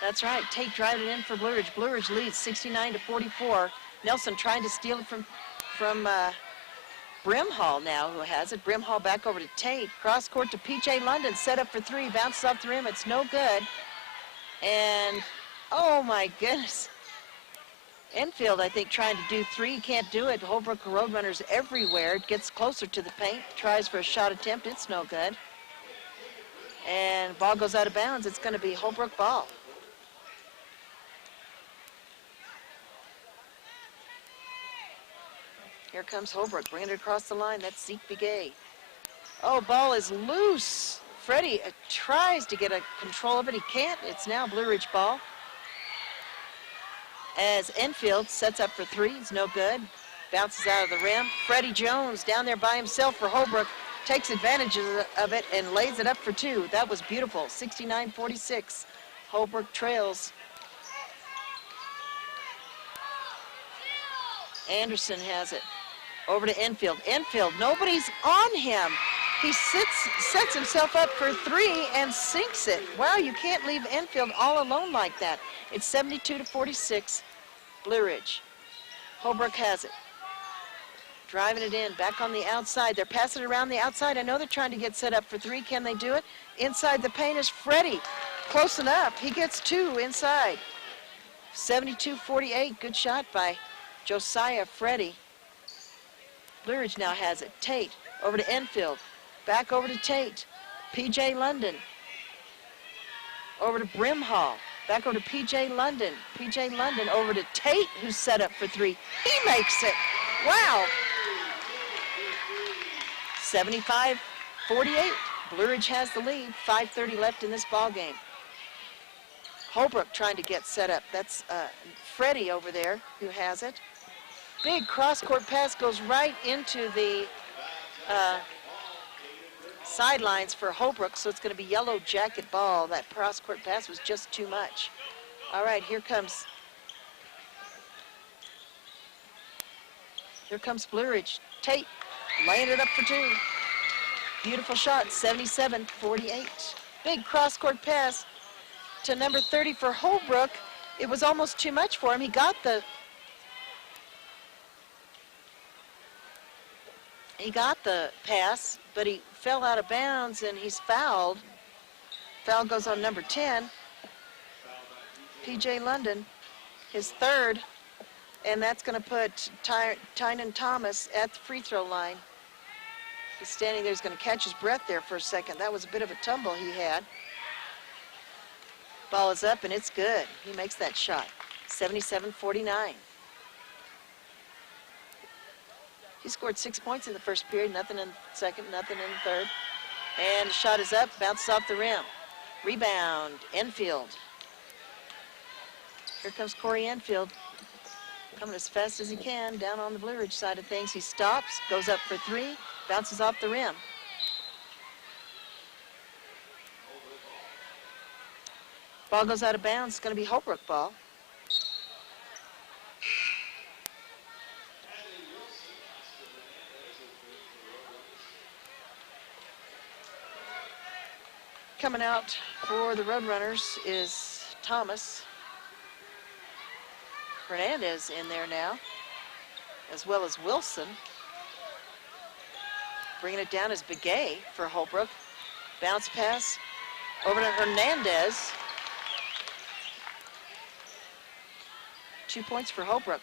That's right. Tate drives it in for Blue Ridge. Blue Ridge leads 69-44. Nelson trying to steal it from Brimhall now, who has it. Brimhall back over to Tate. Cross court to P.J. London. Set up for three. Bounces off the rim. It's no good. And, oh, my goodness. Enfield, I think, trying to do three. Can't do it. Holbrook Roadrunners everywhere. Gets closer to the paint. Tries for a shot attempt. It's no good. And ball goes out of bounds. It's going to be Holbrook ball. Here comes Holbrook, bringing it across the line. That's Zeke Begay. Oh, ball is loose. Freddie tries to get a control of it. He can't. It's now Blue Ridge ball. As Enfield sets up for three. It's no good. Bounces out of the rim. Freddie Jones down there by himself for Holbrook. Takes advantage of it and lays it up for two. That was beautiful. 69-46. Holbrook trails. Anderson has it. Over to Enfield. Enfield, nobody's on him. He sets himself up for three and sinks it. Wow, you can't leave Enfield all alone like that. It's 72-46, Blue Ridge. Holbrook has it. Driving it in, back on the outside. They're passing it around the outside. I know they're trying to get set up for three. Can they do it? Inside the paint is Freddie. Close enough. He gets two inside. 72-48, good shot by Josiah Freddie. Blue Ridge now has it. Tate over to Enfield. Back over to Tate. P.J. London. Over to Brimhall. Back over to P.J. London. P.J. London over to Tate, who's set up for three. He makes it. Wow. 75-48. Blue Ridge has the lead. 5:30 left in this ball game. Holbrook trying to get set up. That's Freddie over there who has it. Big cross-court pass goes right into the sidelines for Holbrook, so it's going to be Yellow Jacket ball. That cross-court pass was just too much. All right, here comes Blue Ridge. Tate laying it up for two. Beautiful shot, 77-48. Big cross-court pass to number 30 for Holbrook. It was almost too much for him. He got the pass, but he fell out of bounds and he's fouled. Foul goes on number 10, P.J. London, his third, and that's going to put Tynan Thomas at the free throw line. He's standing there, he's going to catch his breath there for a second. That was a bit of a tumble he had. Ball is up and it's good. He makes that shot, 77-49. He scored 6 points in the first period, nothing in the second, nothing in the third. And the shot is up, bounces off the rim. Rebound, Enfield. Here comes Corey Enfield, coming as fast as he can down on the Blue Ridge side of things. He stops, goes up for three, bounces off the rim. Ball goes out of bounds. It's going to be Holbrook ball. Coming out for the Roadrunners is Thomas. Hernandez in there now, as well as Wilson. Bringing it down is Begay for Holbrook. Bounce pass over to Hernandez. 2 points for Holbrook.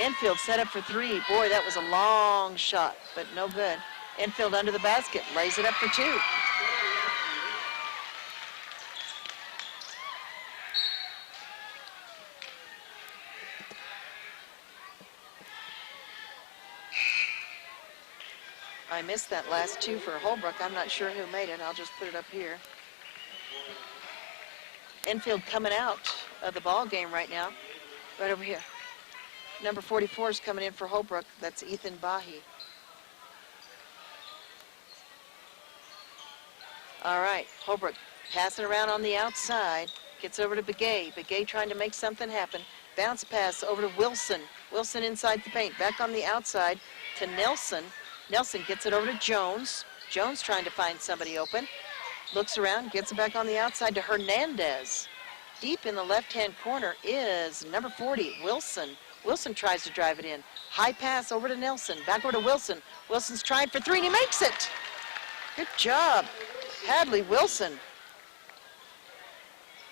Enfield set up for three. Boy, that was a long shot, but no good. Enfield under the basket, lays it up for two. I missed that last two for Holbrook. I'm not sure who made it. I'll just put it up here. Enfield coming out of the ball game right now. Right over here. Number 44 is coming in for Holbrook. That's Ethan Bahi. All right, Holbrook passing around on the outside. Gets over to Begay. Begay trying to make something happen. Bounce pass over to Wilson. Wilson inside the paint. Back on the outside to Nelson. Nelson gets it over to Jones. Jones trying to find somebody open. Looks around, gets it back on the outside to Hernandez. Deep in the left-hand corner is number 40, Wilson. Wilson tries to drive it in. High pass over to Nelson. Back over to Wilson. Wilson's trying for three, and he makes it. Good job, Hadley Wilson.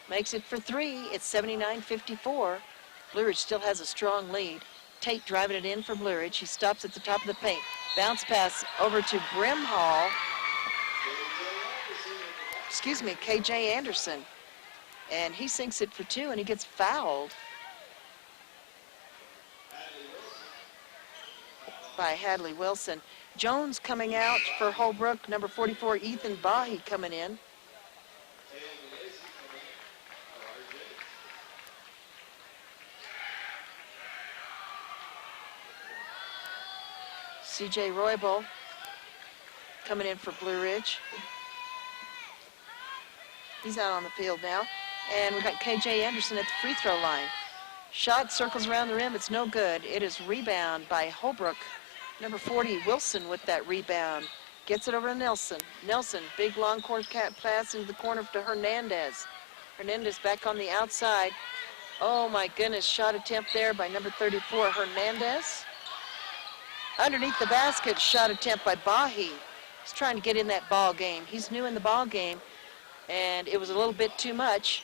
Makes it for three. It's 79-54. Blue Ridge still has a strong lead. Tate driving it in for Blue Ridge. He stops at the top of the paint. Bounce pass over to Brimhall. Excuse me, KJ Anderson. And he sinks it for two, and he gets fouled by Hadley Wilson. Jones coming out for Holbrook. Number 44, Ethan Bahi coming in. CJ Roybal coming in for Blue Ridge. He's out on the field now. And we've got KJ Anderson at the free throw line. Shot circles around the rim. It's no good. It is rebound by Holbrook. Number 40, Wilson with that rebound. Gets it over to Nelson. Nelson, big long court pass into the corner to Hernandez. Hernandez back on the outside. Oh my goodness, shot attempt there by number 34, Hernandez. Underneath the basket, shot attempt by Bahi. He's trying to get in that ball game. He's new in the ball game, and it was a little bit too much.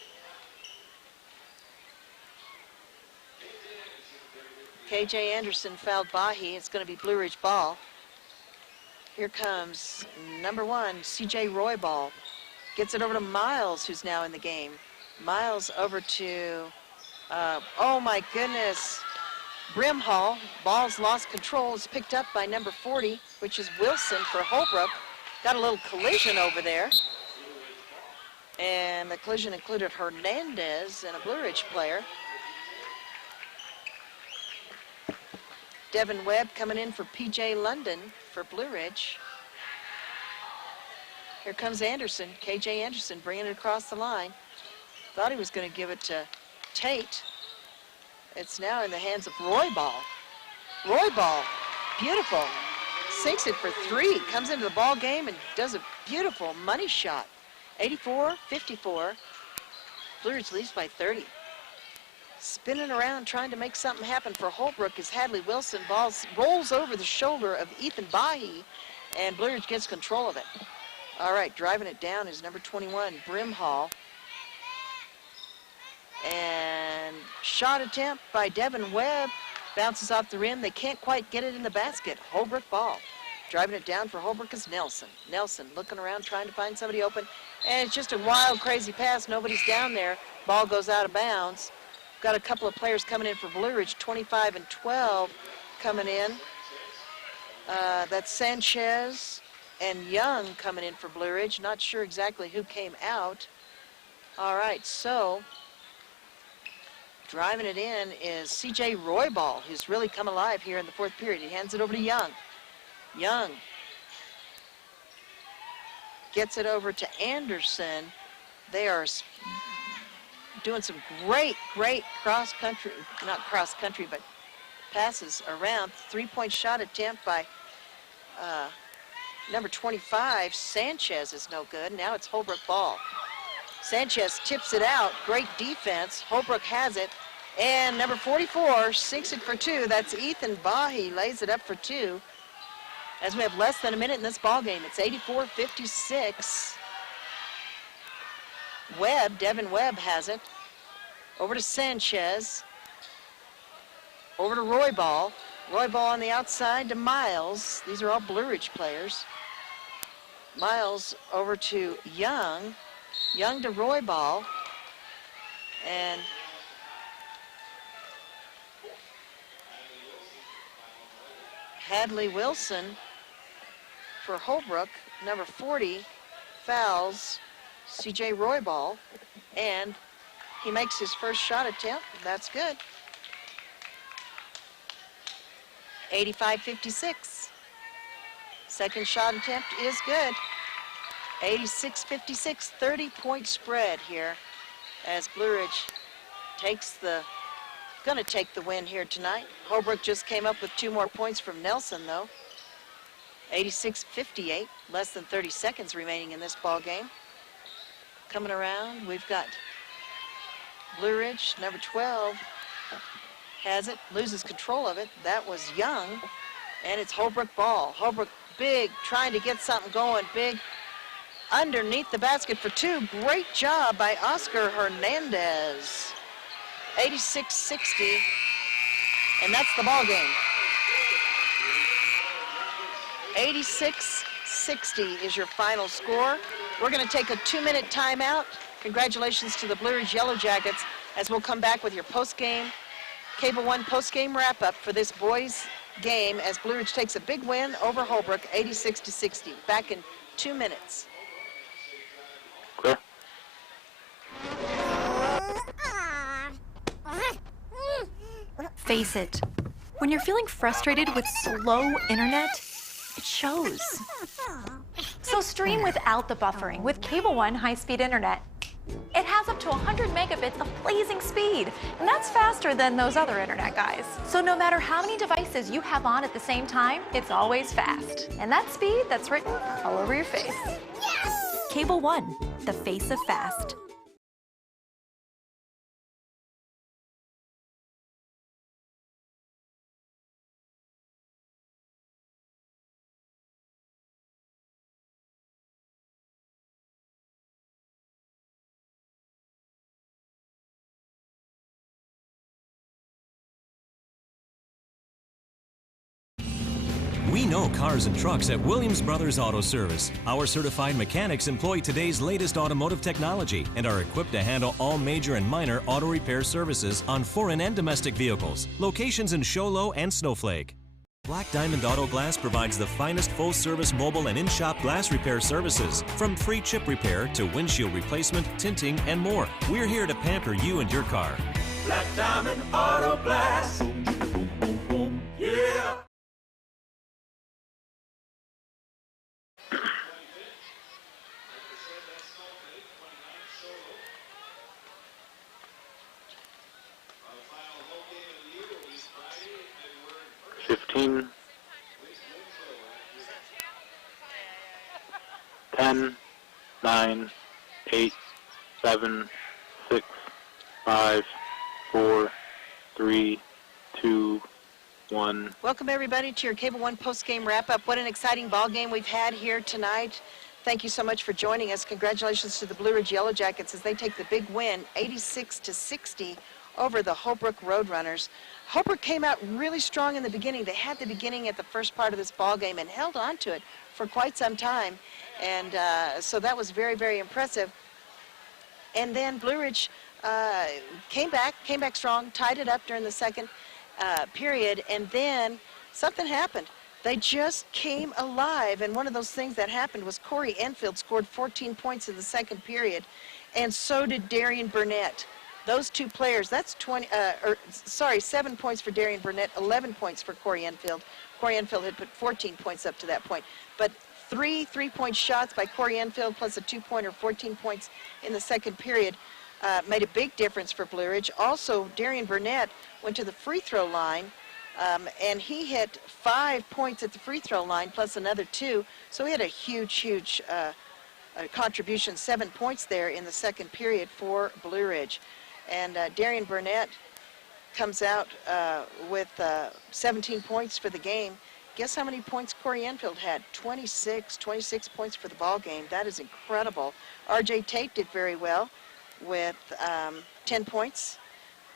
KJ Anderson fouled Bahi. It's going to be Blue Ridge ball. Here comes number one, CJ Roybal. Gets it over to Miles, who's now in the game. Miles over to, oh my goodness, Brimhall. Ball's lost control. Is picked up by number 40, which is Wilson for Holbrook. Got a little collision over there. And the collision included Hernandez and a Blue Ridge player. Devin Webb coming in for P.J. London for Blue Ridge. Here comes Anderson, KJ Anderson, bringing it across the line. Thought he was going to give it to Tate. It's now in the hands of Roy Ball. Roy Ball, beautiful. Sinks it for 3, comes into the ball game and does a beautiful money shot. 84-54. Blue Ridge leads by 30. Spinning around, trying to make something happen for Holbrook as Hadley Wilson rolls over the shoulder of Ethan Bahi, and Blue Ridge gets control of it. All right, driving it down is number 21, Brimhall. And shot attempt by Devin Webb. Bounces off the rim. They can't quite get it in the basket. Holbrook ball. Driving it down for Holbrook is Nelson. Nelson looking around, trying to find somebody open. And it's just a wild, crazy pass. Nobody's down there. Ball goes out of bounds. Got a couple of players coming in for Blue Ridge, 25 and 12 coming in. That's Sanchez and Young coming in for Blue Ridge. Not sure exactly who came out. All right, so driving it in is C.J. Royball, who's really come alive here in the 4th period. He hands it over to Young. Young gets it over to Anderson. They are doing some great cross-country, not cross-country, but passes around. 3-point shot attempt by number 25. Sanchez is no good. Now it's Holbrook ball. Sanchez tips it out. Great defense. Holbrook has it. And number 44 sinks it for 2. That's Ethan Bahi, lays it up for 2. As we have less than a minute in this ball game, it's 84-56. Webb, Devin Webb has it. Over to Sanchez. Over to Royball. Royball on the outside to Miles. These are all Blue Ridge players. Miles over to Young. Young to Royball. And Hadley Wilson for Holbrook, number 40, fouls C.J. Royball, and he makes his first shot attempt. That's good. 85-56. Second shot attempt is good. 86-56, 30-point spread here as Blue Ridge gonna take the win here tonight. Holbrook just came up with 2 more points from Nelson though. 86-58, less than 30 seconds remaining in this ball game. Coming around, we've got Blue Ridge, number 12, has it, loses control of it. That was Young, and it's Holbrook ball. Holbrook big, trying to get something going, big, underneath the basket for 2. Great job by Oscar Hernandez. 86-60, and that's the ball game. 86-60 is your final score. We're going to take a 2-minute timeout. Congratulations to the Blue Ridge Yellow Jackets, as we'll come back with your post-game, Cable One post-game wrap-up for this boys game as Blue Ridge takes a big win over Holbrook, 86-60. Back in 2 minutes. Clear. Face it, when you're feeling frustrated with slow internet, it shows. So stream without the buffering with Cable One high-speed internet. It has up to 100 megabits of blazing speed, and that's faster than those other internet guys. So no matter how many devices you have on at the same time, it's always fast. And that speed, that's written all over your face. Yes! Cable One, the face of fast. We know cars and trucks at Williams Brothers Auto Service. Our certified mechanics employ today's latest automotive technology and are equipped to handle all major and minor auto repair services on foreign and domestic vehicles. Locations in Show Low and Snowflake. Black Diamond Auto Glass provides the finest full-service mobile and in-shop glass repair services, from free chip repair to windshield replacement, tinting, and more. We're here to pamper you and your car. Black Diamond Auto Glass. Yeah. 15, 10, 9, 8, 7, 6, 5, 4, 3, 2, 1. Welcome everybody to your Cable One post-game wrap-up. What an exciting ball game we've had here tonight. Thank you so much for joining us. Congratulations to the Blue Ridge Yellow Jackets as they take the big win, 86-60 over the Holbrook Roadrunners. Holbrook came out really strong in the beginning. They had the beginning at the first part of this ball game and held on to it for quite some time. And so that was very, very impressive. And then Blue Ridge came back strong, tied it up during the second period, and then something happened. They just came alive, and one of those things that happened was Corey Enfield scored 14 points in the second period, and so did Darian Burnett. Those two players, that's 7 points for Darian Burnett, 11 points for Corey Enfield. Corey Enfield had put 14 points up to that point, but three three-point shots by Corey Enfield plus a two-pointer, 14 points in the second period made a big difference for Blue Ridge. Also, Darian Burnett went to the free throw line, and he hit 5 points at the free throw line plus another 2. So he had a huge contribution, 7 points there in the second period for Blue Ridge. And Darian Burnett comes out with 17 points for the game. Guess how many points Corey Enfield had? 26 points for the ball game. That is incredible. R.J. Tate did very well with 10 points,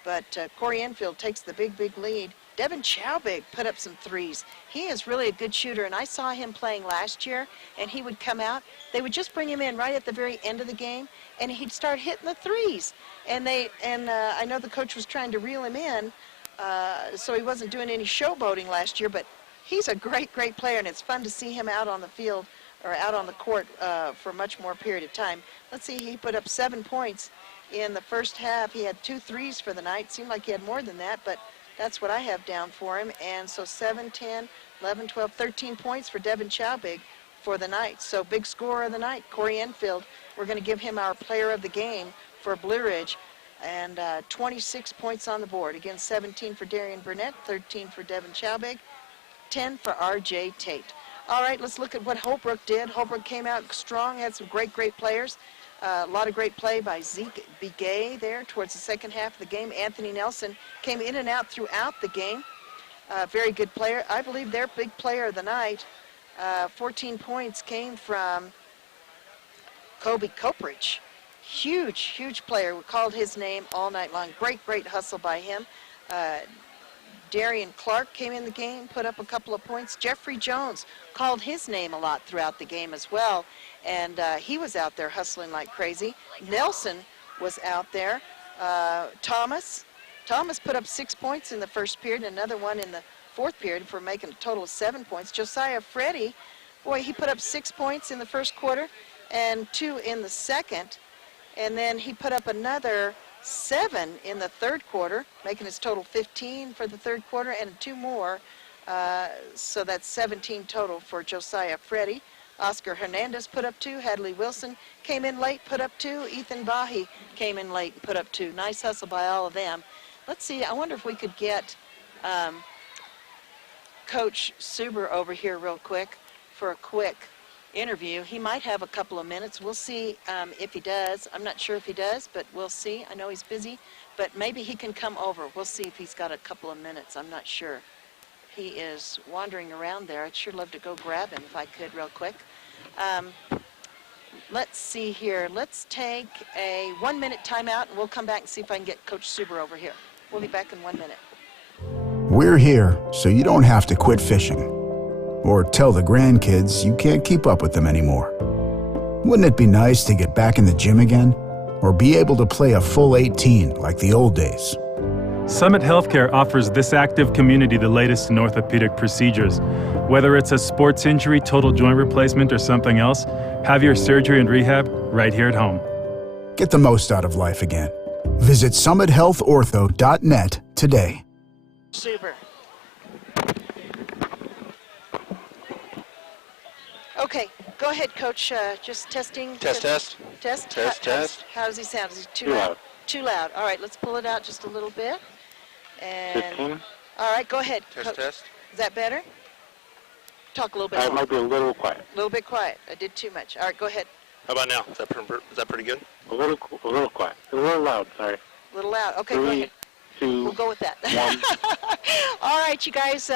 but Corey Enfield takes the big lead. Devin Chowbig put up some threes. He is really a good shooter, and I saw him playing last year, and he would come out. They would just bring him in right at the very end of the game, and he'd start hitting the threes. And I know the coach was trying to reel him in, so he wasn't doing any showboating last year, but he's a great player, and it's fun to see him out on the field or out on the court for a much more period of time. Let's see, he put up 7 points in the first half. He had 2 threes for the night. Seemed like he had more than that, but that's what I have down for him. And so 7, 10, 11, 12, 13 points for Devin Chowbig for the night. So big scorer of the night, Corey Enfield. We're going to give him our player of the game for Blue Ridge. And 26 points on the board. Again, 17 for Darian Burnett, 13 for Devin Chowbig, 10 for R.J. Tate. All right, let's look at what Holbrook did. Holbrook came out strong, had some great players. A lot of great play by Zeke Begay there towards the second half of the game. Anthony Nelson came in and out throughout the game. Very good player. I believe their big player of the night, 14 points, came from Kobe Kopridge. Huge player. We called his name all night long. Great hustle by him. Darian Clark came in the game, put up a couple of points. Jeffrey Jones called his name a lot throughout the game as well, and he was out there hustling like crazy. Nelson was out there. Thomas put up 6 points in the first period, another one in the fourth period for making a total of 7 points. Josiah Freddy, boy, he put up 6 points in the first quarter and 2 in the second, and then he put up another 7 in the third quarter, making his total 15 for the third quarter and 2 more. So that's 17 total for Josiah Freddy. Oscar Hernandez put up 2. Hadley Wilson came in late, put up 2. Ethan Bahi came in late and put up 2. Nice hustle by all of them. Let's see, I wonder if we could get Coach Suber over here real quick for a quick interview. He might have a couple of minutes. We'll see if he does. I'm not sure if he does, but we'll see. I know he's busy, but maybe he can come over. We'll see if he's got a couple of minutes. I'm not sure. He is wandering around there. I'd sure love to go grab him if I could real quick. Let's see here. Let's take a 1-minute timeout, and we'll come back and see if I can get Coach Suber over here. We'll be back in 1 minute. We're here so you don't have to quit fishing or tell the grandkids you can't keep up with them anymore. Wouldn't it be nice to get back in the gym again or be able to play a full 18 like the old days? Summit Healthcare offers this active community the latest in orthopedic procedures. Whether it's a sports injury, total joint replacement, or something else, have your surgery and rehab right here at home. Get the most out of life again. Visit summithealthortho.net today. Super. Okay, go ahead, Coach. Just testing. Test. How does he sound? Is he too loud? Too loud. All right, let's pull it out just a little bit. And 15. all right, go ahead. Test. Is that better? Talk a little bit It more. might be a little quiet. A little bit quiet. I did too much. All right, go ahead. How about now? Is that pretty good? A little quiet. A little loud, sorry. A little loud. Okay, go 3, ahead. 2, We'll go with that. 1. All right, you guys,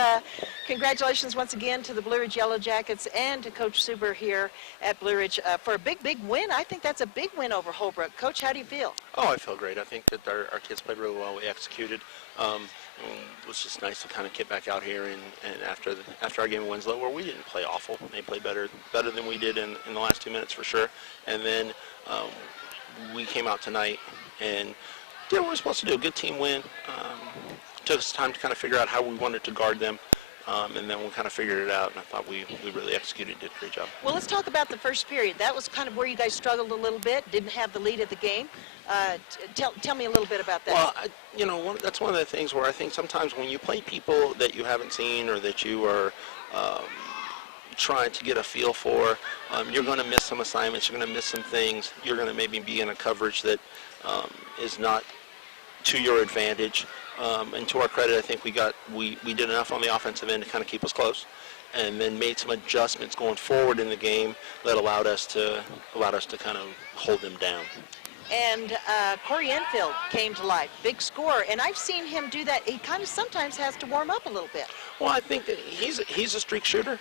congratulations once again to the Blue Ridge Yellow Jackets and to Coach Suber here at Blue Ridge for a big win. I think that's a big win over Holbrook. Coach, how do you feel? Oh, I feel great. I think that our kids played really well. We executed. It was just nice to kind of get back out here and after our game in Winslow, where we didn't play awful. They played better than we did in the last 2 minutes for sure. And then we came out tonight and did what we were supposed to do. A good team win. Took us time to kind of figure out how we wanted to guard them. And then we kind of figured it out, and I thought we really executed, did a great job. Well, let's talk about the first period. That was kind of where you guys struggled a little bit, didn't have the lead of the game. Tell me a little bit about that. Well, that's one of the things where I think sometimes when you play people that you haven't seen or that you are trying to get a feel for, you're going to miss some assignments, you're going to miss some things, you're going to maybe be in a coverage that is not to your advantage. And to our credit, I think we did enough on the offensive end to kind of keep us close, and then made some adjustments going forward in the game that allowed us to kind of hold them down. And Corey Enfield came to life, big scorer, and I've seen him do that. He kind of sometimes has to warm up a little bit. Well, I think that he's a streak shooter,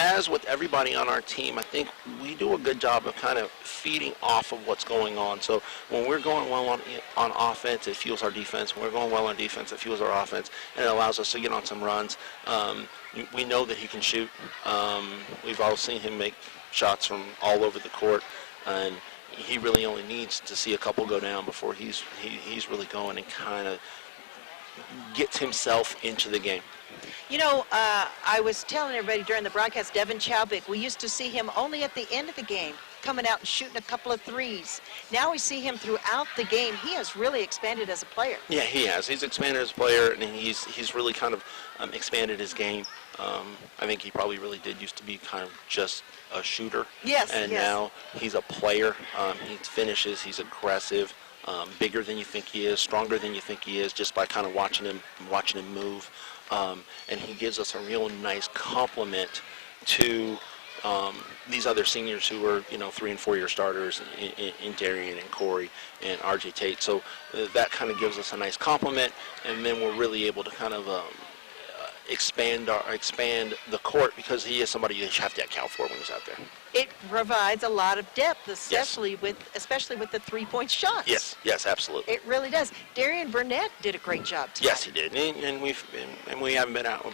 as with everybody on our team, I think we do a good job of kind of feeding off of what's going on. So when we're going well on offense, it fuels our defense. When we're going well on defense, it fuels our offense, and it allows us to get on some runs. We know that he can shoot. We've all seen him make shots from all over the court, and he really only needs to see a couple go down before he's really going and kind of gets himself into the game. You know, I was telling everybody during the broadcast, Devin Chowbick, we used to see him only at the end of the game coming out and shooting a couple of threes. Now we see him throughout the game. He has really expanded as a player. Yeah, he has. He's expanded as a player, and he's really kind of expanded his game. I think he probably really did used to be kind of just a shooter. Yes, and yes. Now he's a player. He finishes. He's aggressive. Bigger than you think he is, stronger than you think he is, just by kind of watching him move. And he gives us a real nice compliment to these other seniors who are, 3 and 4 year starters in Darian and Corey and RJ Tate. So that kind of gives us a nice compliment, and then we're really able to kind of expand the court, because he is somebody you have to account for when he's out there. It provides a lot of depth, especially with the 3-point shots. Yes, absolutely. It really does. Darian Burnett did a great job tonight. Yes, he did, and we haven't been out.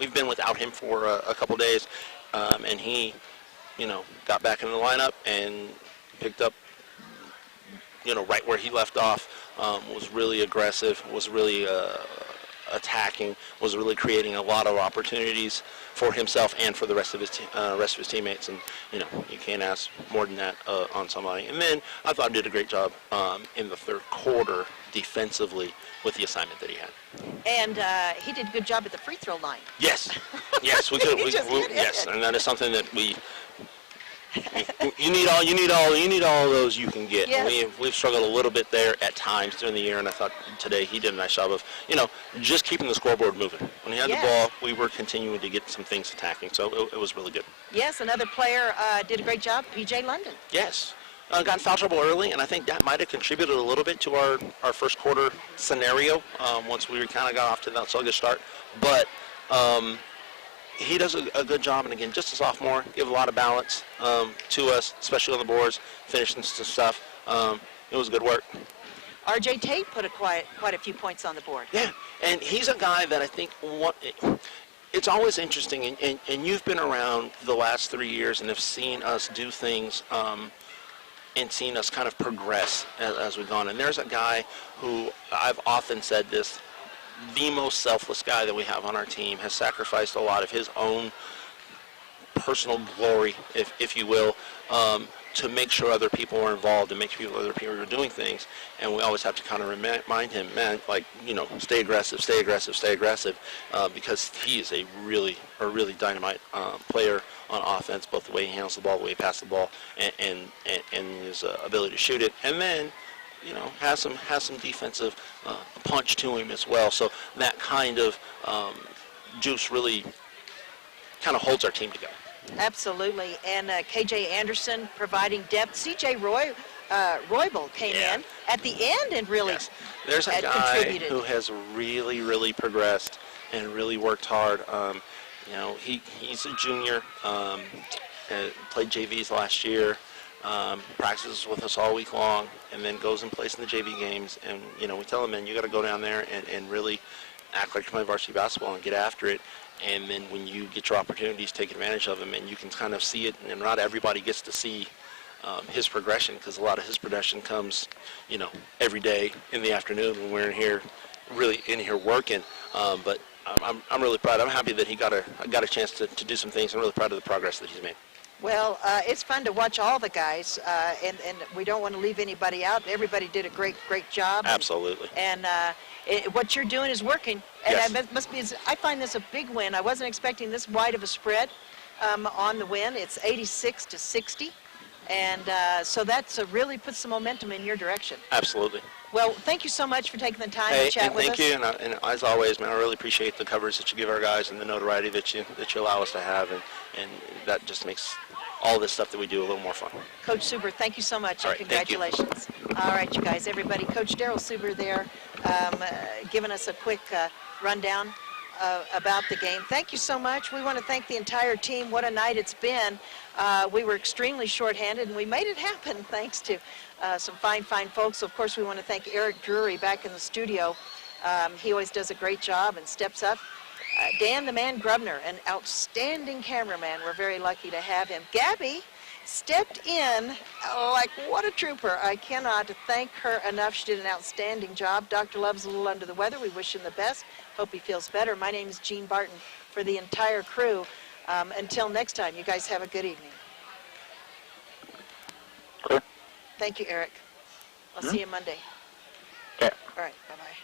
We've been without him for a couple days, and he, got back in the lineup and picked up, right where he left off. Was really aggressive. Was really attacking. Was really creating a lot of opportunities for himself and for the rest of his teammates, and you can't ask more than that on somebody. And then I thought he did a great job in the third quarter defensively with the assignment that he had. And he did a good job at the free throw line. Yes, we could. Yes, and that is something that you need all of those you can get. Yes. We've struggled a little bit there at times during the year, and I thought today he did a nice job of just keeping the scoreboard moving. When he had the ball, we were continuing to get some things attacking, so it was really good. Yes, another player did a great job, P.J. London. Yes. Got in foul trouble early, and I think that might have contributed a little bit to our first quarter scenario once we kind of got off to that sluggish start. But he does a good job, and again, just a sophomore, give a lot of balance to us, especially on the boards, finishing some stuff. It was good work. RJ Tate put quite a few points on the board. Yeah, and he's a guy that I think it's always interesting, and you've been around the last 3 years and have seen us do things and seen us kind of progress as we've gone. And there's a guy who, I've often said this, the most selfless guy that we have on our team, has sacrificed a lot of his own personal glory, if you will, to make sure other people are involved and make sure other people are doing things. And we always have to kind of remind him, man, stay aggressive, because he is a really dynamite player on offense, both the way he handles the ball, the way he passes the ball, and his ability to shoot it. And then has some defensive punch to him as well. So that kind of juice really kind of holds our team together. Absolutely. And KJ Anderson providing depth. CJ Roybal came in at the end and really There's a guy contributed. who has really, really progressed and really worked hard. He's a junior, played JVs last year, practices with us all week long, and then goes and plays in the JV games. And, we tell him, man, you got to go down there and really act like you're playing varsity basketball and get after it. And then when you get your opportunities, take advantage of them, and you can kind of see it. And not everybody gets to see his progression, because a lot of his progression comes, every day in the afternoon when we're really in here working. But I'm really proud. I'm happy that he got a chance to do some things. I'm really proud of the progress that he's made. Well, it's fun to watch all the guys, and we don't want to leave anybody out. Everybody did a great job. Absolutely. And what you're doing is working. And Yes. it must be. I find this a big win. I wasn't expecting this wide of a spread on the win. It's 86-60, and so that's really puts some momentum in your direction. Absolutely. Well, thank you so much for taking the time Hey, to chat and with thank us. you, and as always, man, I really appreciate the coverage that you give our guys and the notoriety that you allow us to have, and that just makes all this stuff that we do a little more fun. Coach Suber, thank you so much, All and right, thank you. congratulations. All right, you guys, everybody. Coach Daryl Suber there, giving us a quick rundown about the game. Thank you so much. We want to thank the entire team. What a night it's been. We were extremely shorthanded, and we made it happen thanks to some fine folks. Of course, we want to thank Eric Drury back in the studio. He always does a great job and steps up. Dan the Man Grubner, an outstanding cameraman. We're very lucky to have him. Gabby stepped in like what a trooper. I cannot thank her enough. She did an outstanding job. Dr. Love's a little under the weather. We wish him the best. Hope he feels better. My name is Jean Barton for the entire crew. Until next time, you guys have a good evening. Clear. Thank you, Eric. I'll see you Monday. Okay. All right, bye-bye.